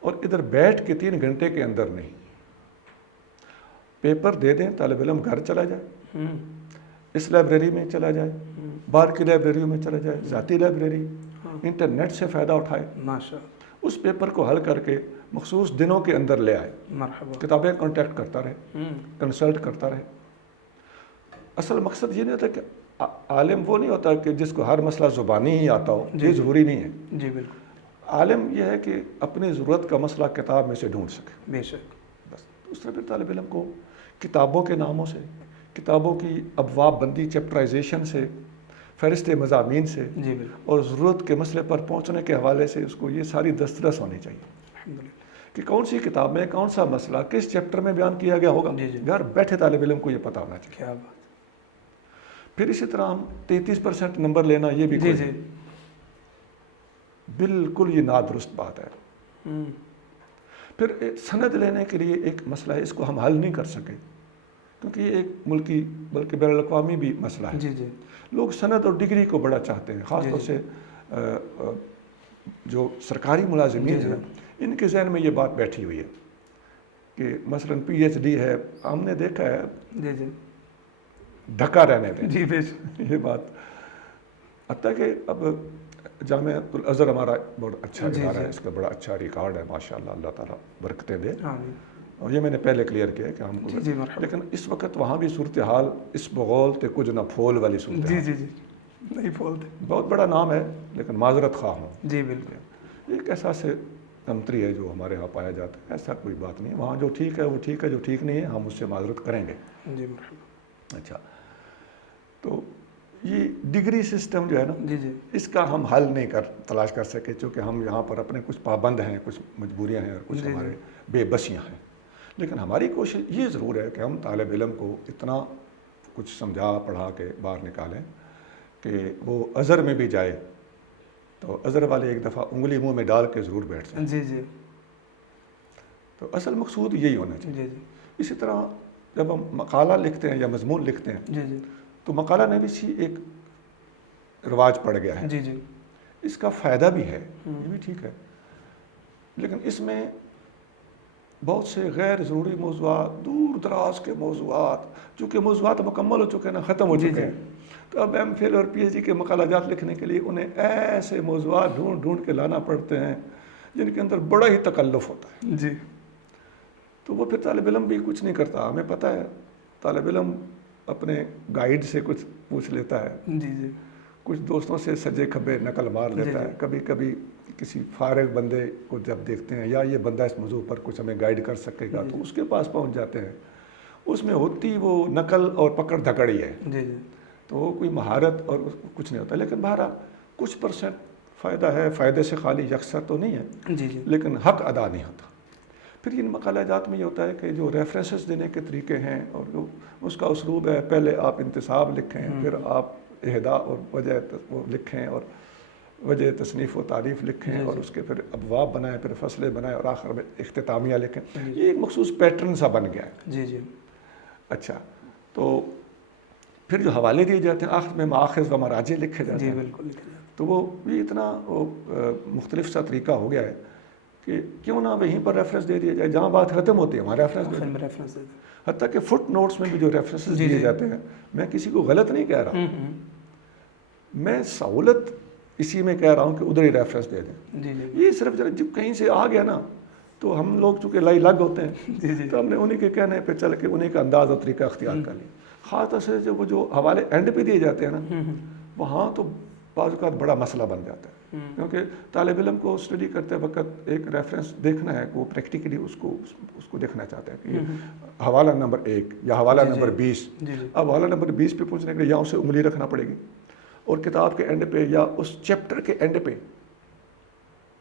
اور ادھر بیٹھ کے 3 گھنٹے کے اندر نہیں، پیپر دے دیں، طالب علم گھر چلا جائے، اس لائبریری میں چلا جائے، باہر کی لائبریریوں میں چلا جائے، ذاتی لائبریری، انٹرنیٹ سے فائدہ اٹھائے، ماشاء اس پیپر کو حل کر کے مخصوص دنوں کے اندر لے آئے، مرحبا۔ کتابیں کانٹیکٹ کرتا رہے، کنسلٹ کرتا رہے۔ اصل مقصد یہ نہیں ہوتا کہ عالم وہ نہیں ہوتا کہ جس کو ہر مسئلہ زبانی ہی آتا ہو، یہ ضروری نہیں ہے۔ جی بالکل۔ عالم یہ ہے کہ اپنی ضرورت کا مسئلہ کتاب میں سے ڈھونڈ سکے، بے شک۔ بس۔ دوسرے پھر طالب علم کو کتابوں کے ناموں سے، کتابوں کی ابواب بندی چیپٹرائزیشن سے، فہرست مضامین سے، جی بالکل، اور ضرورت کے مسئلے پر پہنچنے کے حوالے سے اس کو یہ ساری دسترس ہونی چاہیے الحمدللہ۔ کہ کون سی کتاب میں کون سا مسئلہ کس چیپٹر میں بیان کیا گیا ہوگا، جی جی۔ گھر بیٹھے طالب علم کو یہ پتہ ہونا چاہیے۔ کیا بات۔ پھر اسی طرح ہم 33% نمبر لینا، یہ بھی جی کوئی جی۔ بالکل یہ نادرست بات ہے۔ پھر سند لینے کے لیے ایک مسئلہ ہے، اس کو ہم حل نہیں کر سکے کیونکہ یہ ایک ملکی بلکہ بین الاقوامی بھی مسئلہ ہے۔ جی جی لوگ سند اور ڈگری کو بڑا چاہتے ہیں، خاص طور سے جو سرکاری ملازمین ہیں ان کے ذہن میں یہ بات بیٹھی ہوئی ہے کہ مثلاً پی ایچ ڈی ہے، ہم نے دیکھا ہے جی جی ڈھکا رہنے دیں جی یہ بات، حتیٰ کہ اب جامعۃ الازہر ہمارا بہت اچھا ادارہ ہے، اس کا بڑا اچھا ریکارڈ ہے ماشاءاللہ، اللہ تعالیٰ برکتیں دے، اور یہ میں نے پہلے کلیئر کیا ہے کہ ہم کو، لیکن اس وقت وہاں بھی صورتحال اس بغول تے کچھ نہ پھول والی صورتحال، جی جی جی نہیں پھولتے، بہت بڑا نام ہے لیکن معذرت خواہ ہوں، جی بالکل، ایک احساس کمتری ہے جو ہمارے یہاں پایا جاتا ہے، ایسا کوئی بات نہیں ہے، وہاں جو ٹھیک ہے وہ ٹھیک ہے، جو ٹھیک نہیں ہے ہم اس سے معذرت کریں گے۔ جی مرحبا۔ اچھا، تو یہ ڈگری سسٹم جو ہے نا، جی جی اس کا ہم حل نہیں تلاش کر سکے، چونکہ ہم یہاں پر اپنے کچھ پابند ہیں، کچھ مجبوریاں ہیں اور کچھ ہمارے بے بسیاں ہیں، لیکن ہماری کوشش یہ ضرور ہے کہ ہم طالب علم کو اتنا کچھ سمجھا پڑھا کے باہر نکالیں کہ وہ ازہر میں بھی جائے تو ازہر والے ایک دفعہ انگلی منہ میں ڈال کے ضرور بیٹھ جائیں۔ جی جی تو اصل مقصود یہی ہونا چاہیے۔ جی جی اسی طرح جب ہم مقالہ لکھتے ہیں یا مضمون لکھتے ہیں جی جی تو مقالہ نویسی ایک رواج پڑ گیا ہے، جی جی اس کا فائدہ بھی ہے، یہ بھی ٹھیک ہے، لیکن اس میں بہت سے غیر ضروری موضوعات، دور دراز کے موضوعات، چونکہ موضوعات مکمل ہو چکے ہیں نا، ختم ہو چکے ہیں، تو اب ایم فل اور پی ایچ ڈی کے مقالہ جات لکھنے کے لیے انہیں ایسے موضوعات ڈھونڈ ڈھونڈ کے لانا پڑتے ہیں جن کے اندر بڑا ہی تکلف ہوتا ہے، جی، تو وہ پھر طالب علم بھی کچھ نہیں کرتا۔ ہمیں پتہ ہے طالب علم اپنے گائیڈ سے کچھ پوچھ لیتا ہے، جی جی کچھ دوستوں سے سجے کھبے نقل مار لیتا ہے، کبھی کبھی کسی فارغ بندے کو جب دیکھتے ہیں یا یہ بندہ اس موضوع پر کچھ ہمیں گائیڈ کر سکے گا تو اس کے پاس پہنچ جاتے ہیں، اس میں ہوتی وہ نقل اور پکڑ دھکڑی ہے، جی جی تو وہ کوئی مہارت اور کچھ نہیں ہوتا، لیکن بہرحال کچھ پرسنٹ فائدہ ہے، فائدے سے خالی یکسر تو نہیں ہے، جی جی لیکن حق ادا نہیں ہوتا۔ پھر ان مقالہ جات میں یہ ہوتا ہے کہ جو ریفرنسز دینے کے طریقے ہیں اور جو اس کا اسلوب ہے، پہلے آپ انتصاب لکھیں، پھر آپ اہدا اور وجہ وہ لکھیں اور وجہ تصنیف و تعریف لکھیں اور اس کے پھر ابواب بنائیں، پھر فصلیں بنائیں اور آخر میں اختتامیہ لکھیں، یہ ایک مخصوص پیٹرن سا بن گیا ہے۔ جی جی اچھا، تو پھر جو حوالے دیے جاتے ہیں آخر میں مآخذ و مراجع لکھے جاتے جی ہیں، بالکل، تو وہ بھی اتنا مختلف سا طریقہ ہو گیا ہے کہ کیوں نہ وہیں پر ریفرنس دے دیا جائے، جہاں بات ختم ہوتی ہے وہاں ریفرنس دے دیں، ریفرنس دے دیں، حتیٰ کہ فٹ نوٹس میں بھی جو ریفرنسز دیے جاتے ہیں، میں کسی کو غلط نہیں کہہ رہا، میں سہولت اسی میں کہہ رہا ہوں کہ ادھر ہی ریفرنس دے دیں۔ جی جی یہ صرف جب کہیں سے آ گیا نا تو ہم لوگ چونکہ لائی لگ ہوتے ہیں، جی جی تو ہم نے انہیں کے کہنے پہ چل کے انہیں کا انداز اور طریقہ اختیار کر لیا، خاص طور سے وہ جو حوالے اینڈ پہ دیے جاتے ہیں نا، وہاں تو بعض اوقات بڑا مسئلہ بن جاتا ہے، کیونکہ طالب علم کو اسٹڈی کرتے وقت ایک ریفرنس دیکھنا ہے کہ وہ پریکٹیکلی اس کو دیکھنا چاہتے ہیں کہ یہ حوالہ نمبر 1 یا حوالہ نمبر 20، اب حوالہ نمبر 20 پہ پہنچنے کے لیے یہاں اسے انگلی رکھنا پڑے گی، اور کتاب کے اینڈ پہ یا اس چیپٹر کے اینڈ پہ،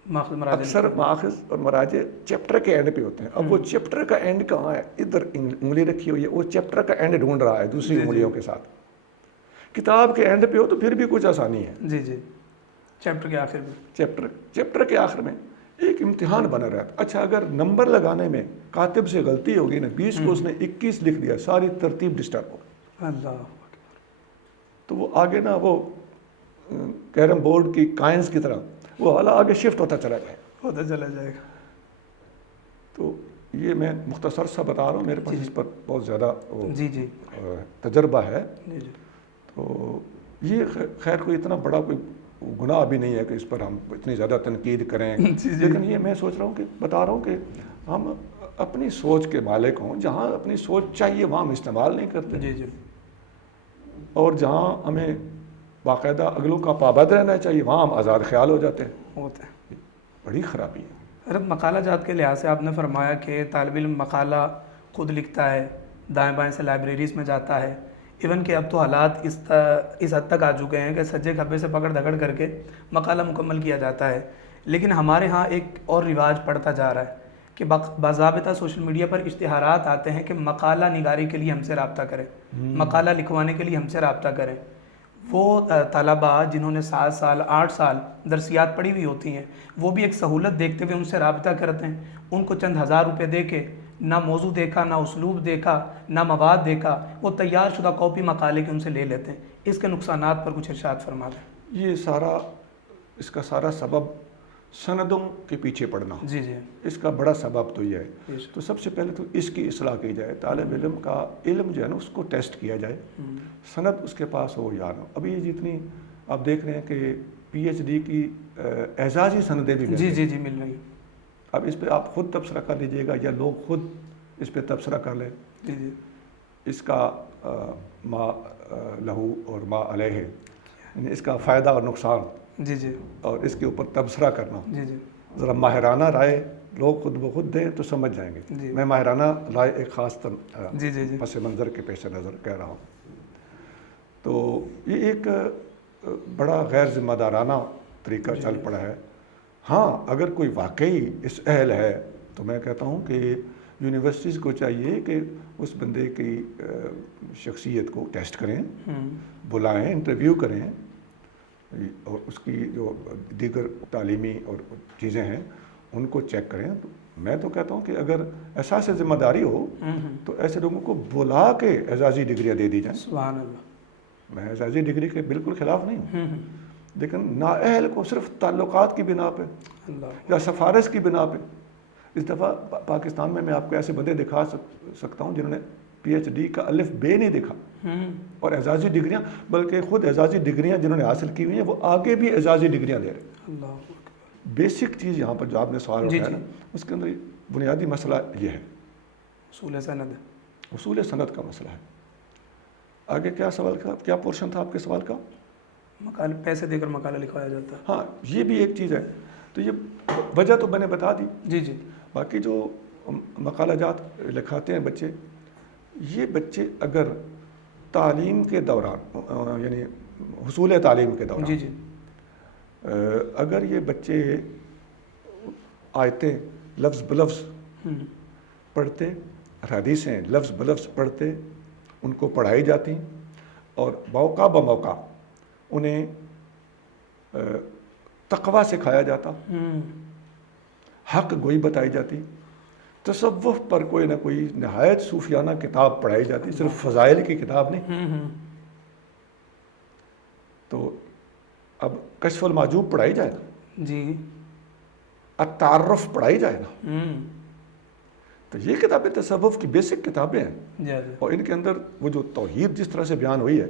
اکثر ماخذ اور مراجع چیپٹر کے اینڈ پہ ہوتے ہیں، اب وہ چیپٹر کا اینڈ کہاں ہے، ادھر انگلی رکھی ہوئی ہے، وہ چیپٹر کا اینڈ ڈھونڈ رہا ہے دوسری انگلیوں کے ساتھ، کتاب کے اینڈ پہ ہو تو پھر بھی کچھ آسانی ہے، جی جی چیپٹر کے آخر میں، چیپٹر کے آخر میں ایک امتحان بنا رہا ہے۔ اچھا، اگر نمبر لگانے میں کاتب سے غلطی ہوگی نا، 20 کو اس نے 21 لکھ دیا، ساری ترتیب ڈسٹرب ہو گئی، اللہ، تو وہ آگے نا وہ کیرم بورڈ کی کائنز کی طرح وہ حوالہ آگے شفٹ ہوتا چلا جائے گا۔ تو یہ میں مختصر سا بتا رہا ہوں، میرے پاس اس پر بہت زیادہ تجربہ ہے، تو یہ خیر کوئی اتنا بڑا کوئی گناہ بھی نہیں ہے کہ اس پر ہم اتنی زیادہ تنقید کریں، لیکن یہ میں سوچ رہا ہوں کہ بتا رہا ہوں کہ ہم اپنی سوچ کے مالک ہوں، جہاں اپنی سوچ چاہیے وہاں ہم استعمال نہیں کرتے، اور جہاں ہمیں باقاعدہ اگلوں کا پابند رہنا چاہیے وہاں ہم آزاد خیال ہو جاتے ہیں، بڑی خرابی ہے۔ مقالہ جات کے لحاظ سے آپ نے فرمایا کہ طالب علم مقالہ خود لکھتا ہے، دائیں بائیں سے لائبریریز میں جاتا ہے، ایون کہ اب تو حالات اس حد تک آ چکے ہیں کہ سجے کھبے سے پکڑ دھکڑ کر کے مقالہ مکمل کیا جاتا ہے، لیکن ہمارے ہاں ایک اور رواج پڑتا جا رہا ہے کہ باضابطہ سوشل میڈیا پر اشتہارات آتے ہیں کہ مقالہ نگاری کے لیے ہم سے رابطہ کریں، مقالہ لکھوانے کے لیے ہم سے رابطہ کریں۔ وہ طلباء جنہوں نے 7 سال 8 سال درسیات پڑھی ہوئی ہوتی ہیں وہ بھی ایک سہولت دیکھتے ہوئے ان سے رابطہ کرتے ہیں، ان کو چند ہزار روپے دے کے نہ موضوع دیکھا، نہ اسلوب دیکھا، نہ مواد دیکھا، وہ تیار شدہ کاپی مقالے کے ان سے لے لیتے ہیں۔ اس کے نقصانات پر کچھ ارشاد فرما دیں۔ یہ اس کا سارا سبب سندوں کے پیچھے پڑنا، جی جی اس کا بڑا سبب تو یہ ہے۔ بے شک۔ تو سب سے پہلے تو اس کی اصلاح کی جائے، طالب علم کا علم جو ہے نا اس کو ٹیسٹ کیا جائے، سند اس کے پاس ہو یا نہ ہو۔ ابھی یہ جتنی آپ دیکھ رہے ہیں کہ پی ایچ ڈی کی اعزازی سندیں بھی مل جی رہی ہیں۔ جی جی مل رہی ہیں۔ اب اس پہ آپ خود تبصرہ کر لیجئے گا یا لوگ خود اس پہ تبصرہ کر لیں۔ جی جی اس کا ما لہو اور ما علیہ، یعنی اس کا فائدہ اور نقصان جی جی اور اس کے اوپر تبصرہ کرنا، جی جی ذرا ماہرانہ رائے لوگ خود بخود دیں تو سمجھ جائیں گے۔ جی۔ میں ماہرانہ رائے ایک خاص جی جی جی پس منظر کے پیش نظر کہہ رہا ہوں۔ تو یہ ایک بڑا غیر ذمہ دارانہ طریقہ چل پڑا ہے۔ ہاں اگر کوئی واقعی اس اہل ہے تو میں کہتا ہوں کہ یونیورسٹیز کو چاہیے کہ اس بندے کی شخصیت کو ٹیسٹ کریں، بلائیں، انٹرویو کریں، اور اس کی جو دیگر تعلیمی اور چیزیں ہیں ان کو چیک کریں۔ تو میں تو کہتا ہوں کہ اگر احساس ذمہ داری ہو تو ایسے لوگوں کو بلا کے اعزازی ڈگریاں دے دی جائیں۔ سبحان اللہ۔ میں اعزازی ڈگری کے بالکل خلاف نہیں ہوں، لیکن نااہل کو صرف تعلقات کی بنا پہ اللہ۔ یا سفارش کی بنا پہ، اس دفعہ پاکستان میں آپ کو ایسے بندے دکھا سکتا ہوں جنہوں نے پی ایچ ڈی کا الف بے نہیں دیکھا اور اعزازی ڈگریاں، بلکہ خود اعزازی ڈگریاں جنہوں نے حاصل کی ہوئی ہیں وہ آگے بھی اعزازی ڈگریاں دے رہے ہیں۔ اللہ۔ بیسک چیز یہاں پر جو آپ نے سوال جی اٹھایا نا، اس کے اندر بنیادی مسئلہ یہ ہے، اصول سند۔ اصول سند کا مسئلہ ہے۔ آگے کیا سوال کا، کیا پورشن تھا آپ کے سوال کا؟ مقالے پیسے دے کر مقالہ لکھوایا جاتا ہے۔ ہاں یہ بھی ایک چیز ہے۔ تو یہ وجہ تو میں نے بتا دی۔ جی جی باقی جو مقالہ جات لکھاتے ہیں بچے، یہ بچے اگر تعلیم کے دوران یعنی حصول تعلیم کے دوران جی جی اگر یہ بچے آیتیں لفظ بلفظ پڑھتے، حدیثیں لفظ بلفظ پڑھتے، ان کو پڑھائی جاتی اور موقع بموقع انہیں تقویٰ سکھایا جاتا، حق گوئی بتائی جاتی، تصوف پر کوئی نہ کوئی نہایت صوفیانہ کتاب پڑھائی جاتی، صرف فضائل کی کتاب نہیں۔ تو اب کشف المحجوب پڑھائی جائے نا، جی التعرف پڑھائی جائے نا، تو یہ کتابیں تصوف کی بیسک کتابیں ہیں، اور ان کے اندر وہ جو توحید جس طرح سے بیان ہوئی ہے،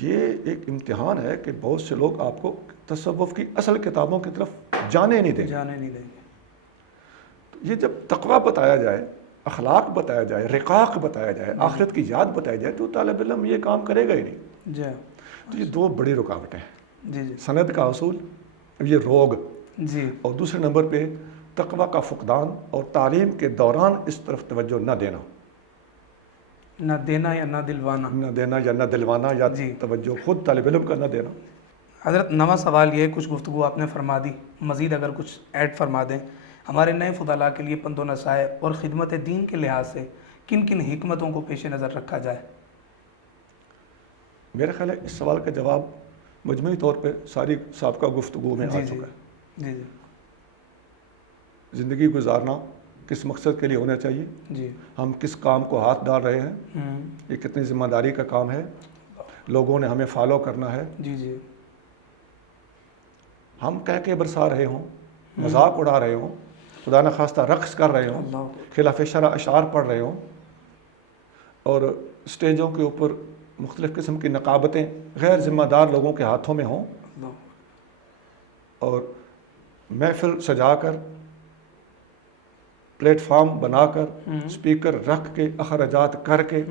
یہ ایک امتحان ہے کہ بہت سے لوگ آپ کو تصوف کی اصل کتابوں کی طرف جانے نہیں دیں گے۔ یہ جب تقویٰ بتایا جائے، اخلاق بتایا جائے، رقاق بتایا جائے، آخرت کی یاد بتائی جائے، تو طالب علم یہ کام کرے گا ہی نہیں۔ تو یہ دو بڑی رکاوٹیں ہیں، سند کا حصول، یہ روگ، اور دوسرے نمبر پہ تقویٰ کا فقدان اور تعلیم کے دوران اس طرف توجہ نہ دینا، نہ دینا یا نہ دلوانا، نہ دینا یا نہ دلوانا، یا توجہ خود طالب علم کا نہ دینا۔ حضرت نواں سوال یہ ہے، کچھ گفتگو آپ نے فرما دی، مزید اگر کچھ ایڈ فرما دیں، ہمارے نئے فضلاء کے لیے پند و نصائح اور خدمت دین کے لحاظ سے کن کن حکمتوں کو پیش نظر رکھا جائے؟ میرا خیال ہے اس سوال کا جواب مجموعی طور پہ ساری سابقہ گفتگو میں آ چکا ہے۔ جی جی زندگی گزارنا کس مقصد کے لیے ہونا چاہیے، جی ہم کس کام کو ہاتھ ڈال رہے ہیں، یہ کتنی ذمہ داری کا کام ہے، لوگوں نے ہمیں فالو کرنا ہے، جی جی ہم کہہ کے برسا رہے ہوں، مذاق اڑا رہے ہوں، خدا نخواستہ رقص کر رہے ہوں، خلاف شرع اشعار پڑھ رہے ہوں، اور اسٹیجوں کے اوپر مختلف قسم کی نقابتیں غیر ذمہ دار لوگوں کے ہاتھوں میں ہوں، اور محفل سجا کر، پلیٹ فارم بنا کر، اسپیکر رکھ کے، اخراجات کر کے،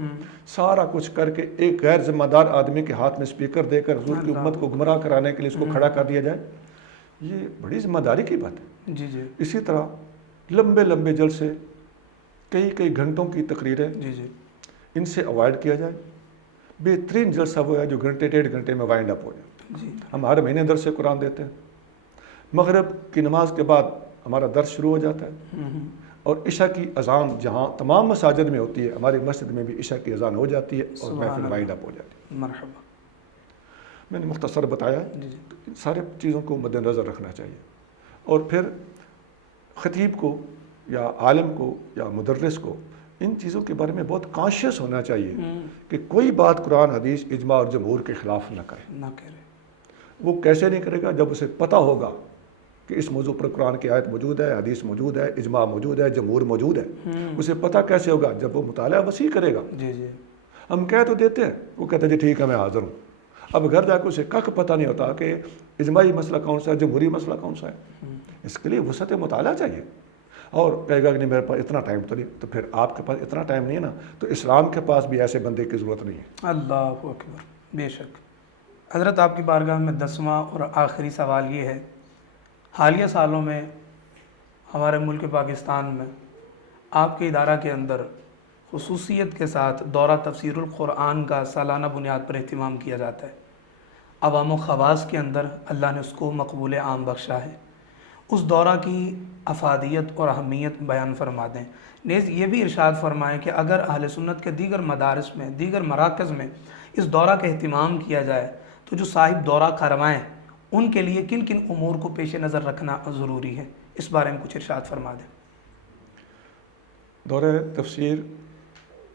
سارا کچھ کر کے ایک غیر ذمہ دار آدمی کے ہاتھ میں اسپیکر دے کر حضور کی امت کو گمراہ کرانے کے لیے اس کو کھڑا کر دیا جائے، یہ بڑی ذمہ داری کی بات ہے۔ جی جی اسی طرح لمبے لمبے جلسے، کئی گھنٹوں کی تقریریں، جی جی ان سے اوائڈ کیا جائے۔ بہترین جلسہ وہ ہے جو گھنٹے 1.5 گھنٹے میں وائنڈ اپ ہو جائے۔ جی ہم ہر مہینے درس قرآن دیتے ہیں، مغرب کی نماز کے بعد ہمارا درس شروع ہو جاتا ہے، اور عشاء کی اذان جہاں تمام مساجد میں ہوتی ہے، ہماری مسجد میں بھی عشاء کی اذان ہو جاتی ہے اور محفل وائنڈ اپ ہو جاتی ہے۔ مرحبا۔ میں نے مختصر بتایا جی ان سارے چیزوں کو مد نظر رکھنا چاہیے. اور پھر خطیب کو یا عالم کو یا مدرس کو ان چیزوں کے بارے میں بہت کانشیس ہونا چاہیے کہ کوئی بات قرآن حدیث اجماع اور جمہور کے خلاف نہ کرے. نہ کرے. وہ کیسے نہیں کرے گا؟ جب اسے پتہ ہوگا کہ اس موضوع پر قرآن کی آیت موجود ہے، حدیث موجود ہے، اجماع موجود ہے، جمہور موجود ہے. اسے پتہ کیسے ہوگا؟ جب وہ مطالعہ وسیع کرے گا. جی جی. ہم کہہ تو دیتے ہیں، وہ کہتا ہے جی ٹھیک ہے میں حاضر ہوں. اب گھر جا کے اسے کک پتہ نہیں ہوتا کہ اجماعی مسئلہ کون سا ہے، جمہوری مسئلہ کون سا ہے. اس کے لیے وسعت مطالعہ چاہیے. اور کہے گا کہ نہیں میرے پاس اتنا ٹائم تو نہیں. تو پھر آپ کے پاس اتنا ٹائم نہیں ہے نا، تو اسلام کے پاس بھی ایسے بندے کی ضرورت نہیں ہے. اللہ اکبر. بے شک. حضرت آپ کی بارگاہ میں 10واں اور آخری سوال یہ ہے، حالیہ سالوں میں ہمارے ملک پاکستان میں آپ کے ادارہ کے اندر خصوصیت کے ساتھ دورہ تفسیر القرآن کا سالانہ بنیاد پر اہتمام کیا جاتا ہے. عوام و خواص کے اندر اللہ نے اس کو مقبول عام بخشا ہے. اس دورہ کی افادیت اور اہمیت بیان فرما دیں. نیز یہ بھی ارشاد فرمائیں کہ اگر اہل سنت کے دیگر مدارس میں، دیگر مراکز میں اس دورہ کا اہتمام کیا جائے تو جو صاحب دورہ کروائیں ان کے لیے کن کن امور کو پیش نظر رکھنا ضروری ہے، اس بارے میں کچھ ارشاد فرما دیں. دورہ تفسیر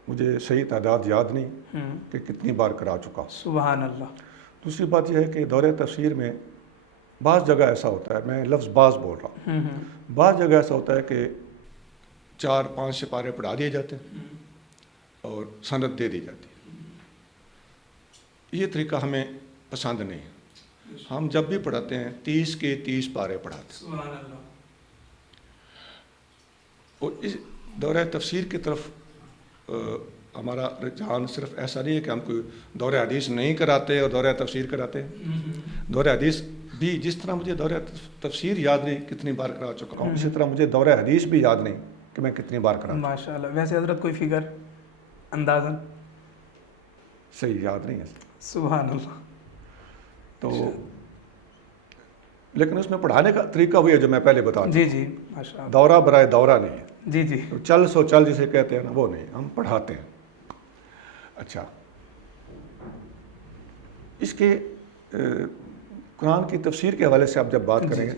مجھے صحیح تعداد یاد نہیں کہ کتنی بار کرا چکا. سبحان اللہ. دوسری بات یہ ہے کہ دورہ تفسیر میں بعض جگہ ایسا ہوتا ہے، میں لفظ بعض بول رہا ہوں، بعض جگہ ایسا ہوتا ہے کہ 4-5 سپارے پڑھا دیے جاتے ہیں اور سند دے دی جاتی ہے. یہ طریقہ ہمیں پسند نہیں ہے. ہم جب بھی پڑھاتے ہیں 30 کے 30 پارے پڑھاتے ہیں. سبحان اللہ. اور اس دورہ تفسیر کی طرف ہمارا رجحان صرف ایسا نہیں ہے کہ ہم کوئی دورہ حدیث نہیں کراتے اور دورہ تفسیر کراتے ہیں. دورہ حدیث بھی جس طرح مجھے دورہ تفسیر یاد نہیں کتنی بار کرا چکا ہوں، اسی طرح مجھے دورہ حدیث بھی یاد نہیں کہ میں کتنی بار کرا. ماشاء اللہ. ویسے حضرت کوئی فگر اندازاً صحیح یاد نہیں ہے. سبحان اللہ. تو لیکن اس میں پڑھانے کا طریقہ وہی ہے جو میں پہلے بتا دوں. جی جی ماشاء اللہ. دورہ برائے دورہ نہیں ہے. جی جی. تو چل سو چل جسے کہتے ہیں نا، وہ نہیں، ہم پڑھاتے ہیں. اچھا، اس کے قرآن کی تفسیر کے حوالے سے آپ جب بات کریں گے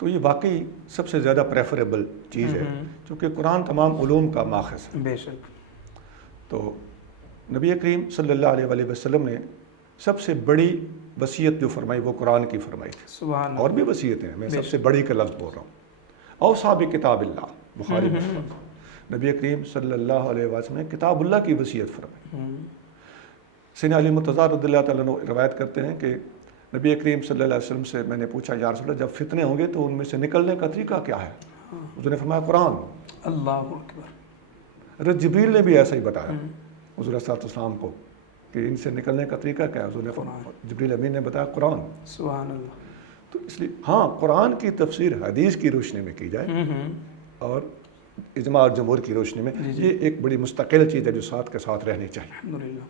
تو یہ واقعی سب سے زیادہ پریفریبل چیز ہے، کیونکہ قرآن تمام علوم کا ماخذ ہے. بے شک. تو نبی کریم صلی اللہ علیہ وآلہ وسلم نے سب سے بڑی وصیت جو فرمائی وہ قرآن کی فرمائی تھی. سبحان اللہ. اور بھی وصیتیں ہیں، میں سب سے بڑی کا لفظ بول رہا ہوں. اوصی بکتاب اللہ، بخاری مسلم. نبی کریم صلی اللہ علیہ وسلم نے کتاب اللہ کی وصیت فرمائی. سیدنا علی مرتضیٰ رضی اللہ تعالیٰ عنہ روایت کرتے ہیں کہ نبی کریم صلی اللہ علیہ وسلم سے میں نے پوچھا یا رسول اللہ جب فتنے ہوں گے تو ان میں سے نکلنے کا طریقہ کیا ہے؟ حضور نے فرمایا قرآن. اللہ اکبر. حضرت جبریل نے بھی ایسا ہی بتایا حضور صلی اللہ علیہ وسلم کو کہ ان سے نکلنے کا طریقہ کیا ہے. حضور نے جبریل امین نے بتایا قرآن. سبحان اللہ. تو اس لیے ہاں قرآن کی تفسیر حدیث کی روشنی میں کی جائے اور اجماع اور جمہور کی روشنی میں، یہ ایک بڑی مستقل چیز ہے جو ساتھ کے ساتھ رہنی چاہیے. الحمدللہ.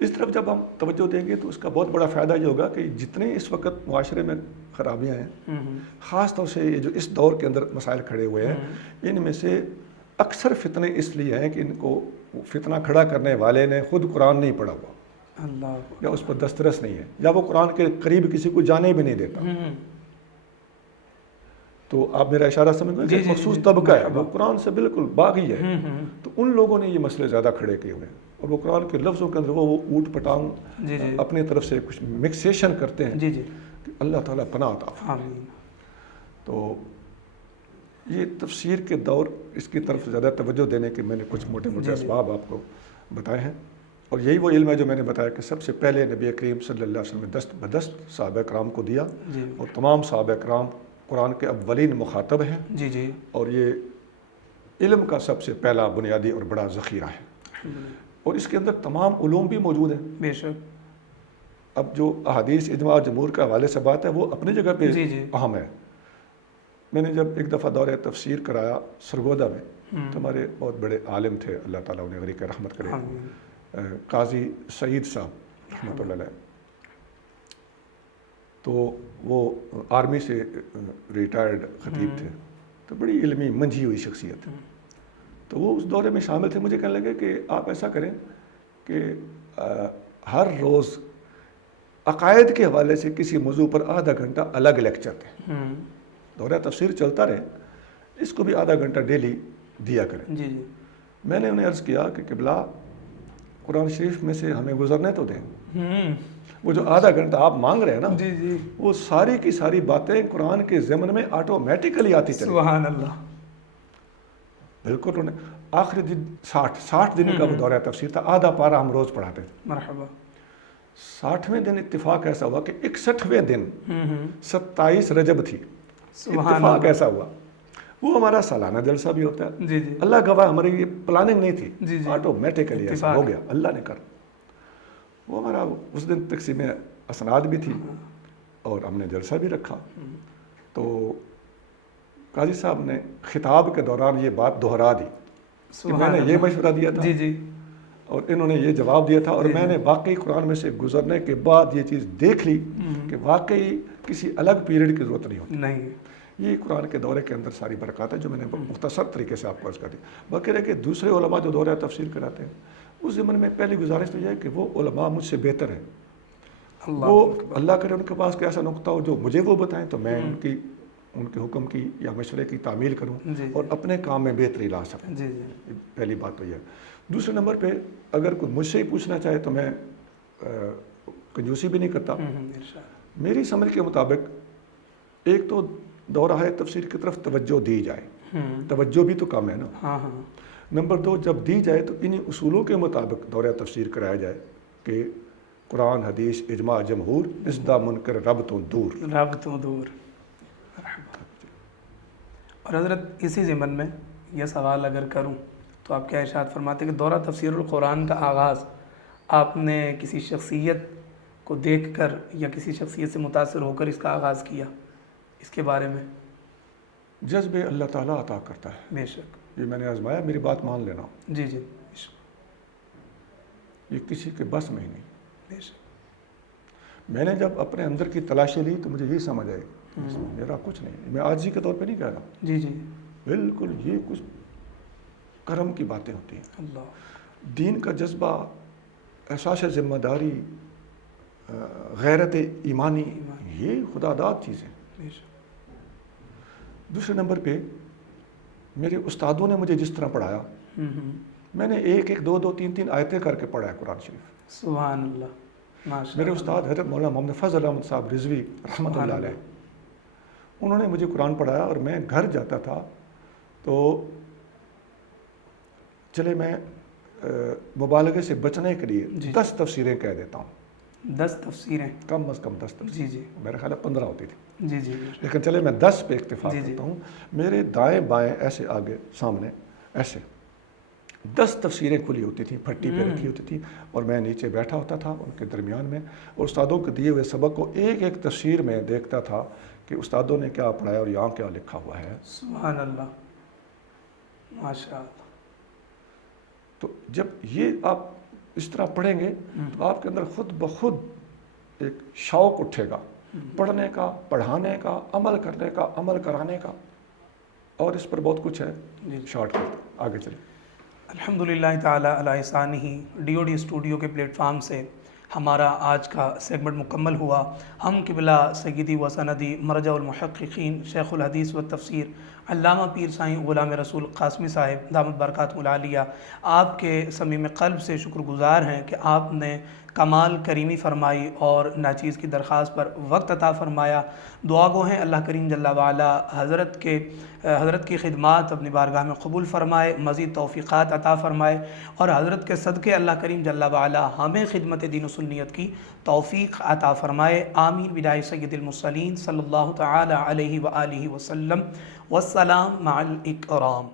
اس طرف جب ہم توجہ دیں گے تو اس کا بہت بڑا فائدہ یہ ہوگا کہ جتنے اس وقت معاشرے میں خرابیاں ہیں، خاص طور سے یہ جو اس دور کے اندر مسائل کھڑے ہوئے ہیں، ان میں سے اکثر فتنے اس لیے ہیں کہ ان کو فتنہ کھڑا کرنے والے نے خود قرآن نہیں پڑھا ہوا، اللہ یا اس پر دسترس نہیں ہے، یا وہ قرآن کے قریب کسی کو جانے بھی نہیں دیتا. تو آپ میرا اشارہ سمجھ گئے کہ مخصوص طبقہ ہے وہ قرآن سے بالکل باغی ہے. تو ان لوگوں نے یہ مسئلے زیادہ کھڑے کیے ہوئے ہیں اور وہ قرآن کے لفظوں کے اندر وہ اوٹ پٹانگ اپنی طرف سے کچھ مکسیشن کرتے ہیں. جی جی. کہ اللہ تعالیٰ پناہ عطا فرمائے. آمین. تو یہ تفسیر کے دور اس کی طرف زیادہ توجہ دینے کے میں نے کچھ موٹے موٹے اسباب آپ کو بتائے ہیں. اور یہی وہ علم ہے جو میں نے بتایا کہ سب سے پہلے نبی کریم صلی اللہ علیہ وسلم نے دست بدست صحابہ کرام کو دیا، اور تمام صحابہ کرام قرآن کے اولین مخاطب ہیں. جی جی. اور یہ علم کا سب سے پہلا بنیادی اور بڑا ذخیرہ ہے، اور اس کے اندر تمام علوم بھی موجود ہیں. بے شک. اب جو احادیث اجماع اور جمہور کے حوالے سے بات ہے وہ اپنی جگہ پہ اہم ہے. میں نے جب ایک دفعہ دورہ تفسیر کرایا سرگودا میں تو ہمارے بہت بڑے عالم تھے، اللہ تعالیٰ انہیں غریق رحمت کرے، قاضی سعید صاحب رحمۃ اللہ علیہ. تو وہ آرمی سے ریٹائرڈ خطیب تھے، تو بڑی علمی منجھی ہوئی شخصیت. تو وہ اس دورے میں شامل تھے. مجھے کہنے لگے کہ آپ ایسا کریں کہ ہر روز عقائد کے حوالے سے کسی موضوع پر آدھا گھنٹہ الگ لیکچر دیں. دورہ تفسیر چلتا رہے, اس کو بھی آدھا گھنٹہ ڈیلی دیا کریں. جی جی. میں نے انہیں عرض کیا کہ قبلہ قرآن شریف میں سے ہمیں گزرنے تو دیں. وہ جو آدھا گھنٹہ آپ مانگ رہے ہیں نا, جی جی, وہ ساری کی ساری باتیں قرآن کے ضمن میں آٹومیٹیکلی آتی چلی. سبحان اللہ. بالکل. انہیں آخری دن 60 دن کا وہ دورہ تفسیر تھا, آدھا پارہ ہم روز پڑھاتے تھے. مرحبا. 60ویں دن اتفاق ایسا ہوا کہ 61ویں دن 27 رجب تھی. سبحان اتفاق اللہ. ایسا ہوا. وہ ہمارا سالانہ جلسہ بھی ہوتا ہے. جی جی. اللہ گواہ ہماری یہ پلاننگ نہیں جی تھی, جی. آٹومیٹیکلی ایسا اتفاق. ہو گیا, اللہ نے کر. وہ ہمارا اس دن تقسیم اسناد بھی تھی اور ہم نے جلسہ بھی رکھا. تو قاضی صاحب نے خطاب کے دوران یہ بات دہرا دی کہ میں نے یہ مشورہ دیا تھا. جی جی. اور انہوں نے یہ جواب دیا تھا, اور میں نے واقعی قرآن میں سے گزرنے کے بعد یہ چیز دیکھ لی کہ واقعی کسی الگ پیریڈ کی ضرورت نہیں ہوتی. نہیں. یہ قرآن کے دورے کے اندر ساری برکات ہے جو میں نے مختصر طریقے سے آپ کو عرض کر دی. باقی رہ کہ دوسرے علماء جو دورہ تفسیر کراتے ہیں, اس ضمن میں پہلی گزارش تو یہ ہے کہ وہ علماء مجھ سے بہتر ہیں. وہ اللہ کرے ان کے پاس کوئی ایسا نقطہ ہو جو مجھے وہ بتائیں تو میں ان کے حکم کی یا مشورے کی تعمیل کروں اور اپنے کام میں بہتری لا سکوں. جی جی. پہلی بات تو یہ ہے. دوسرے نمبر پہ اگر کوئی مجھ سے ہی پوچھنا چاہے تو میں کنجوسی بھی نہیں کرتا. میری سمجھ کے مطابق ایک تو دورہ تفسیر کی طرف توجہ دی جائے, توجہ بھی تو کم ہے نا. نمبر 2, جب دی جائے تو انہی اصولوں کے مطابق دورہ تفسیر کرایا جائے کہ قرآن, حدیث, اجماع, جمہور, ازدہ منکر, رب تو دور. رب تو دور. اور حضرت اسی ضمن میں یہ سوال اگر کروں تو آپ کیا ارشاد فرماتے ہیں کہ دورہ تفسیر القرآن کا آغاز آپ نے کسی شخصیت کو دیکھ کر یا کسی شخصیت سے متاثر ہو کر اس کا آغاز کیا؟ اس کے بارے میں. جذبے اللہ تعالیٰ عطا کرتا ہے. بے شک. یہ میں نے آزمایا, میری بات مان لینا. جی جی. یہ کسی کے بس میں ہی نہیں. بے شک. میں نے جب اپنے اندر کی تلاشی لی تو مجھے یہی سمجھ آئی میرا کچھ نہیں. میں عاجزی کے طور پہ نہیں کہہ رہا. جی جی. بالکل یہ کچھ کرم کی باتیں ہوتی ہیں. اللہ. دین کا جذبہ, احساس ذمہ داری, غیرت ایمانی, یہ خدا داد چیزیں. دوسرے نمبر پہ میرے استادوں نے مجھے جس طرح پڑھایا, میں نے ایک 2 2 3 3 آیتیں کر کے پڑھا ہے قرآن شریف. سبحان اللہ. میرے استاد حضرت مولانا محمد فضل احمد صاحب رضوی رحمۃ اللہ علیہ, انہوں نے مجھے قرآن پڑھایا اور میں گھر جاتا تھا تو چلے میں مبالغے سے بچنے کے لیے 10 تفسیریں کہہ دیتا ہوں. 10 تفسیریں کم از کم 10 تفسیریں. جی جی. میرا خیال ہے 15 ہوتی تھی. جی جی. لیکن چلے میں 10 پہ اکتفا کرتا ہوں. میرے دائیں بائیں ایسے آگے سامنے ایسے 10 تفسیریں کھلی ہوتی تھیں, پھٹی پہ رکھی ہوتی تھیں, اور میں نیچے بیٹھا ہوتا تھا ان کے درمیان میں, اور استادوں کے دیے ہوئے سبق کو ایک ایک تفسیر میں دیکھتا تھا کہ استادوں نے کیا پڑھایا اور یہاں کیا لکھا ہوا ہے. سبحان اللہ. ماشاء اللہ. تو جب یہ آپ اس طرح پڑھیں گے تو آپ کے اندر خود بخود ایک شوق اٹھے گا پڑھنے کا, پڑھانے کا, عمل کرنے کا, عمل کرانے کا. اور اس پر بہت کچھ ہے. شارٹ کٹ آگے چلیں. الحمدللہ تعالیٰ علی احسانہ DOD اسٹوڈیو کے پلیٹ فارم سے ہمارا آج کا سیگمنٹ مکمل ہوا. ہم قبلہ سیدی و سندی مرجع المحققین شیخ الحدیث و تفسیر علامہ پیر سائیں غلام رسول قاسمی صاحب دامت برکاتہ العالیہ آپ کے صمیم قلب سے شکر گزار ہیں کہ آپ نے کمال کریمی فرمائی اور ناچیز کی درخواست پر وقت عطا فرمایا. دعا گو ہیں اللہ کریم جل وعلا حضرت کی خدمات اپنی بارگاہ میں قبول فرمائے, مزید توفیقات عطا فرمائے, اور حضرت کے صدقے اللہ کریم جل وعلا ہمیں خدمت دین و سنیت کی توفیق عطا فرمائے. آمین بجاہ سید المرسلین صلی اللہ تعالی علیہ وآلہ وسلم. والسلام مع الاکرام.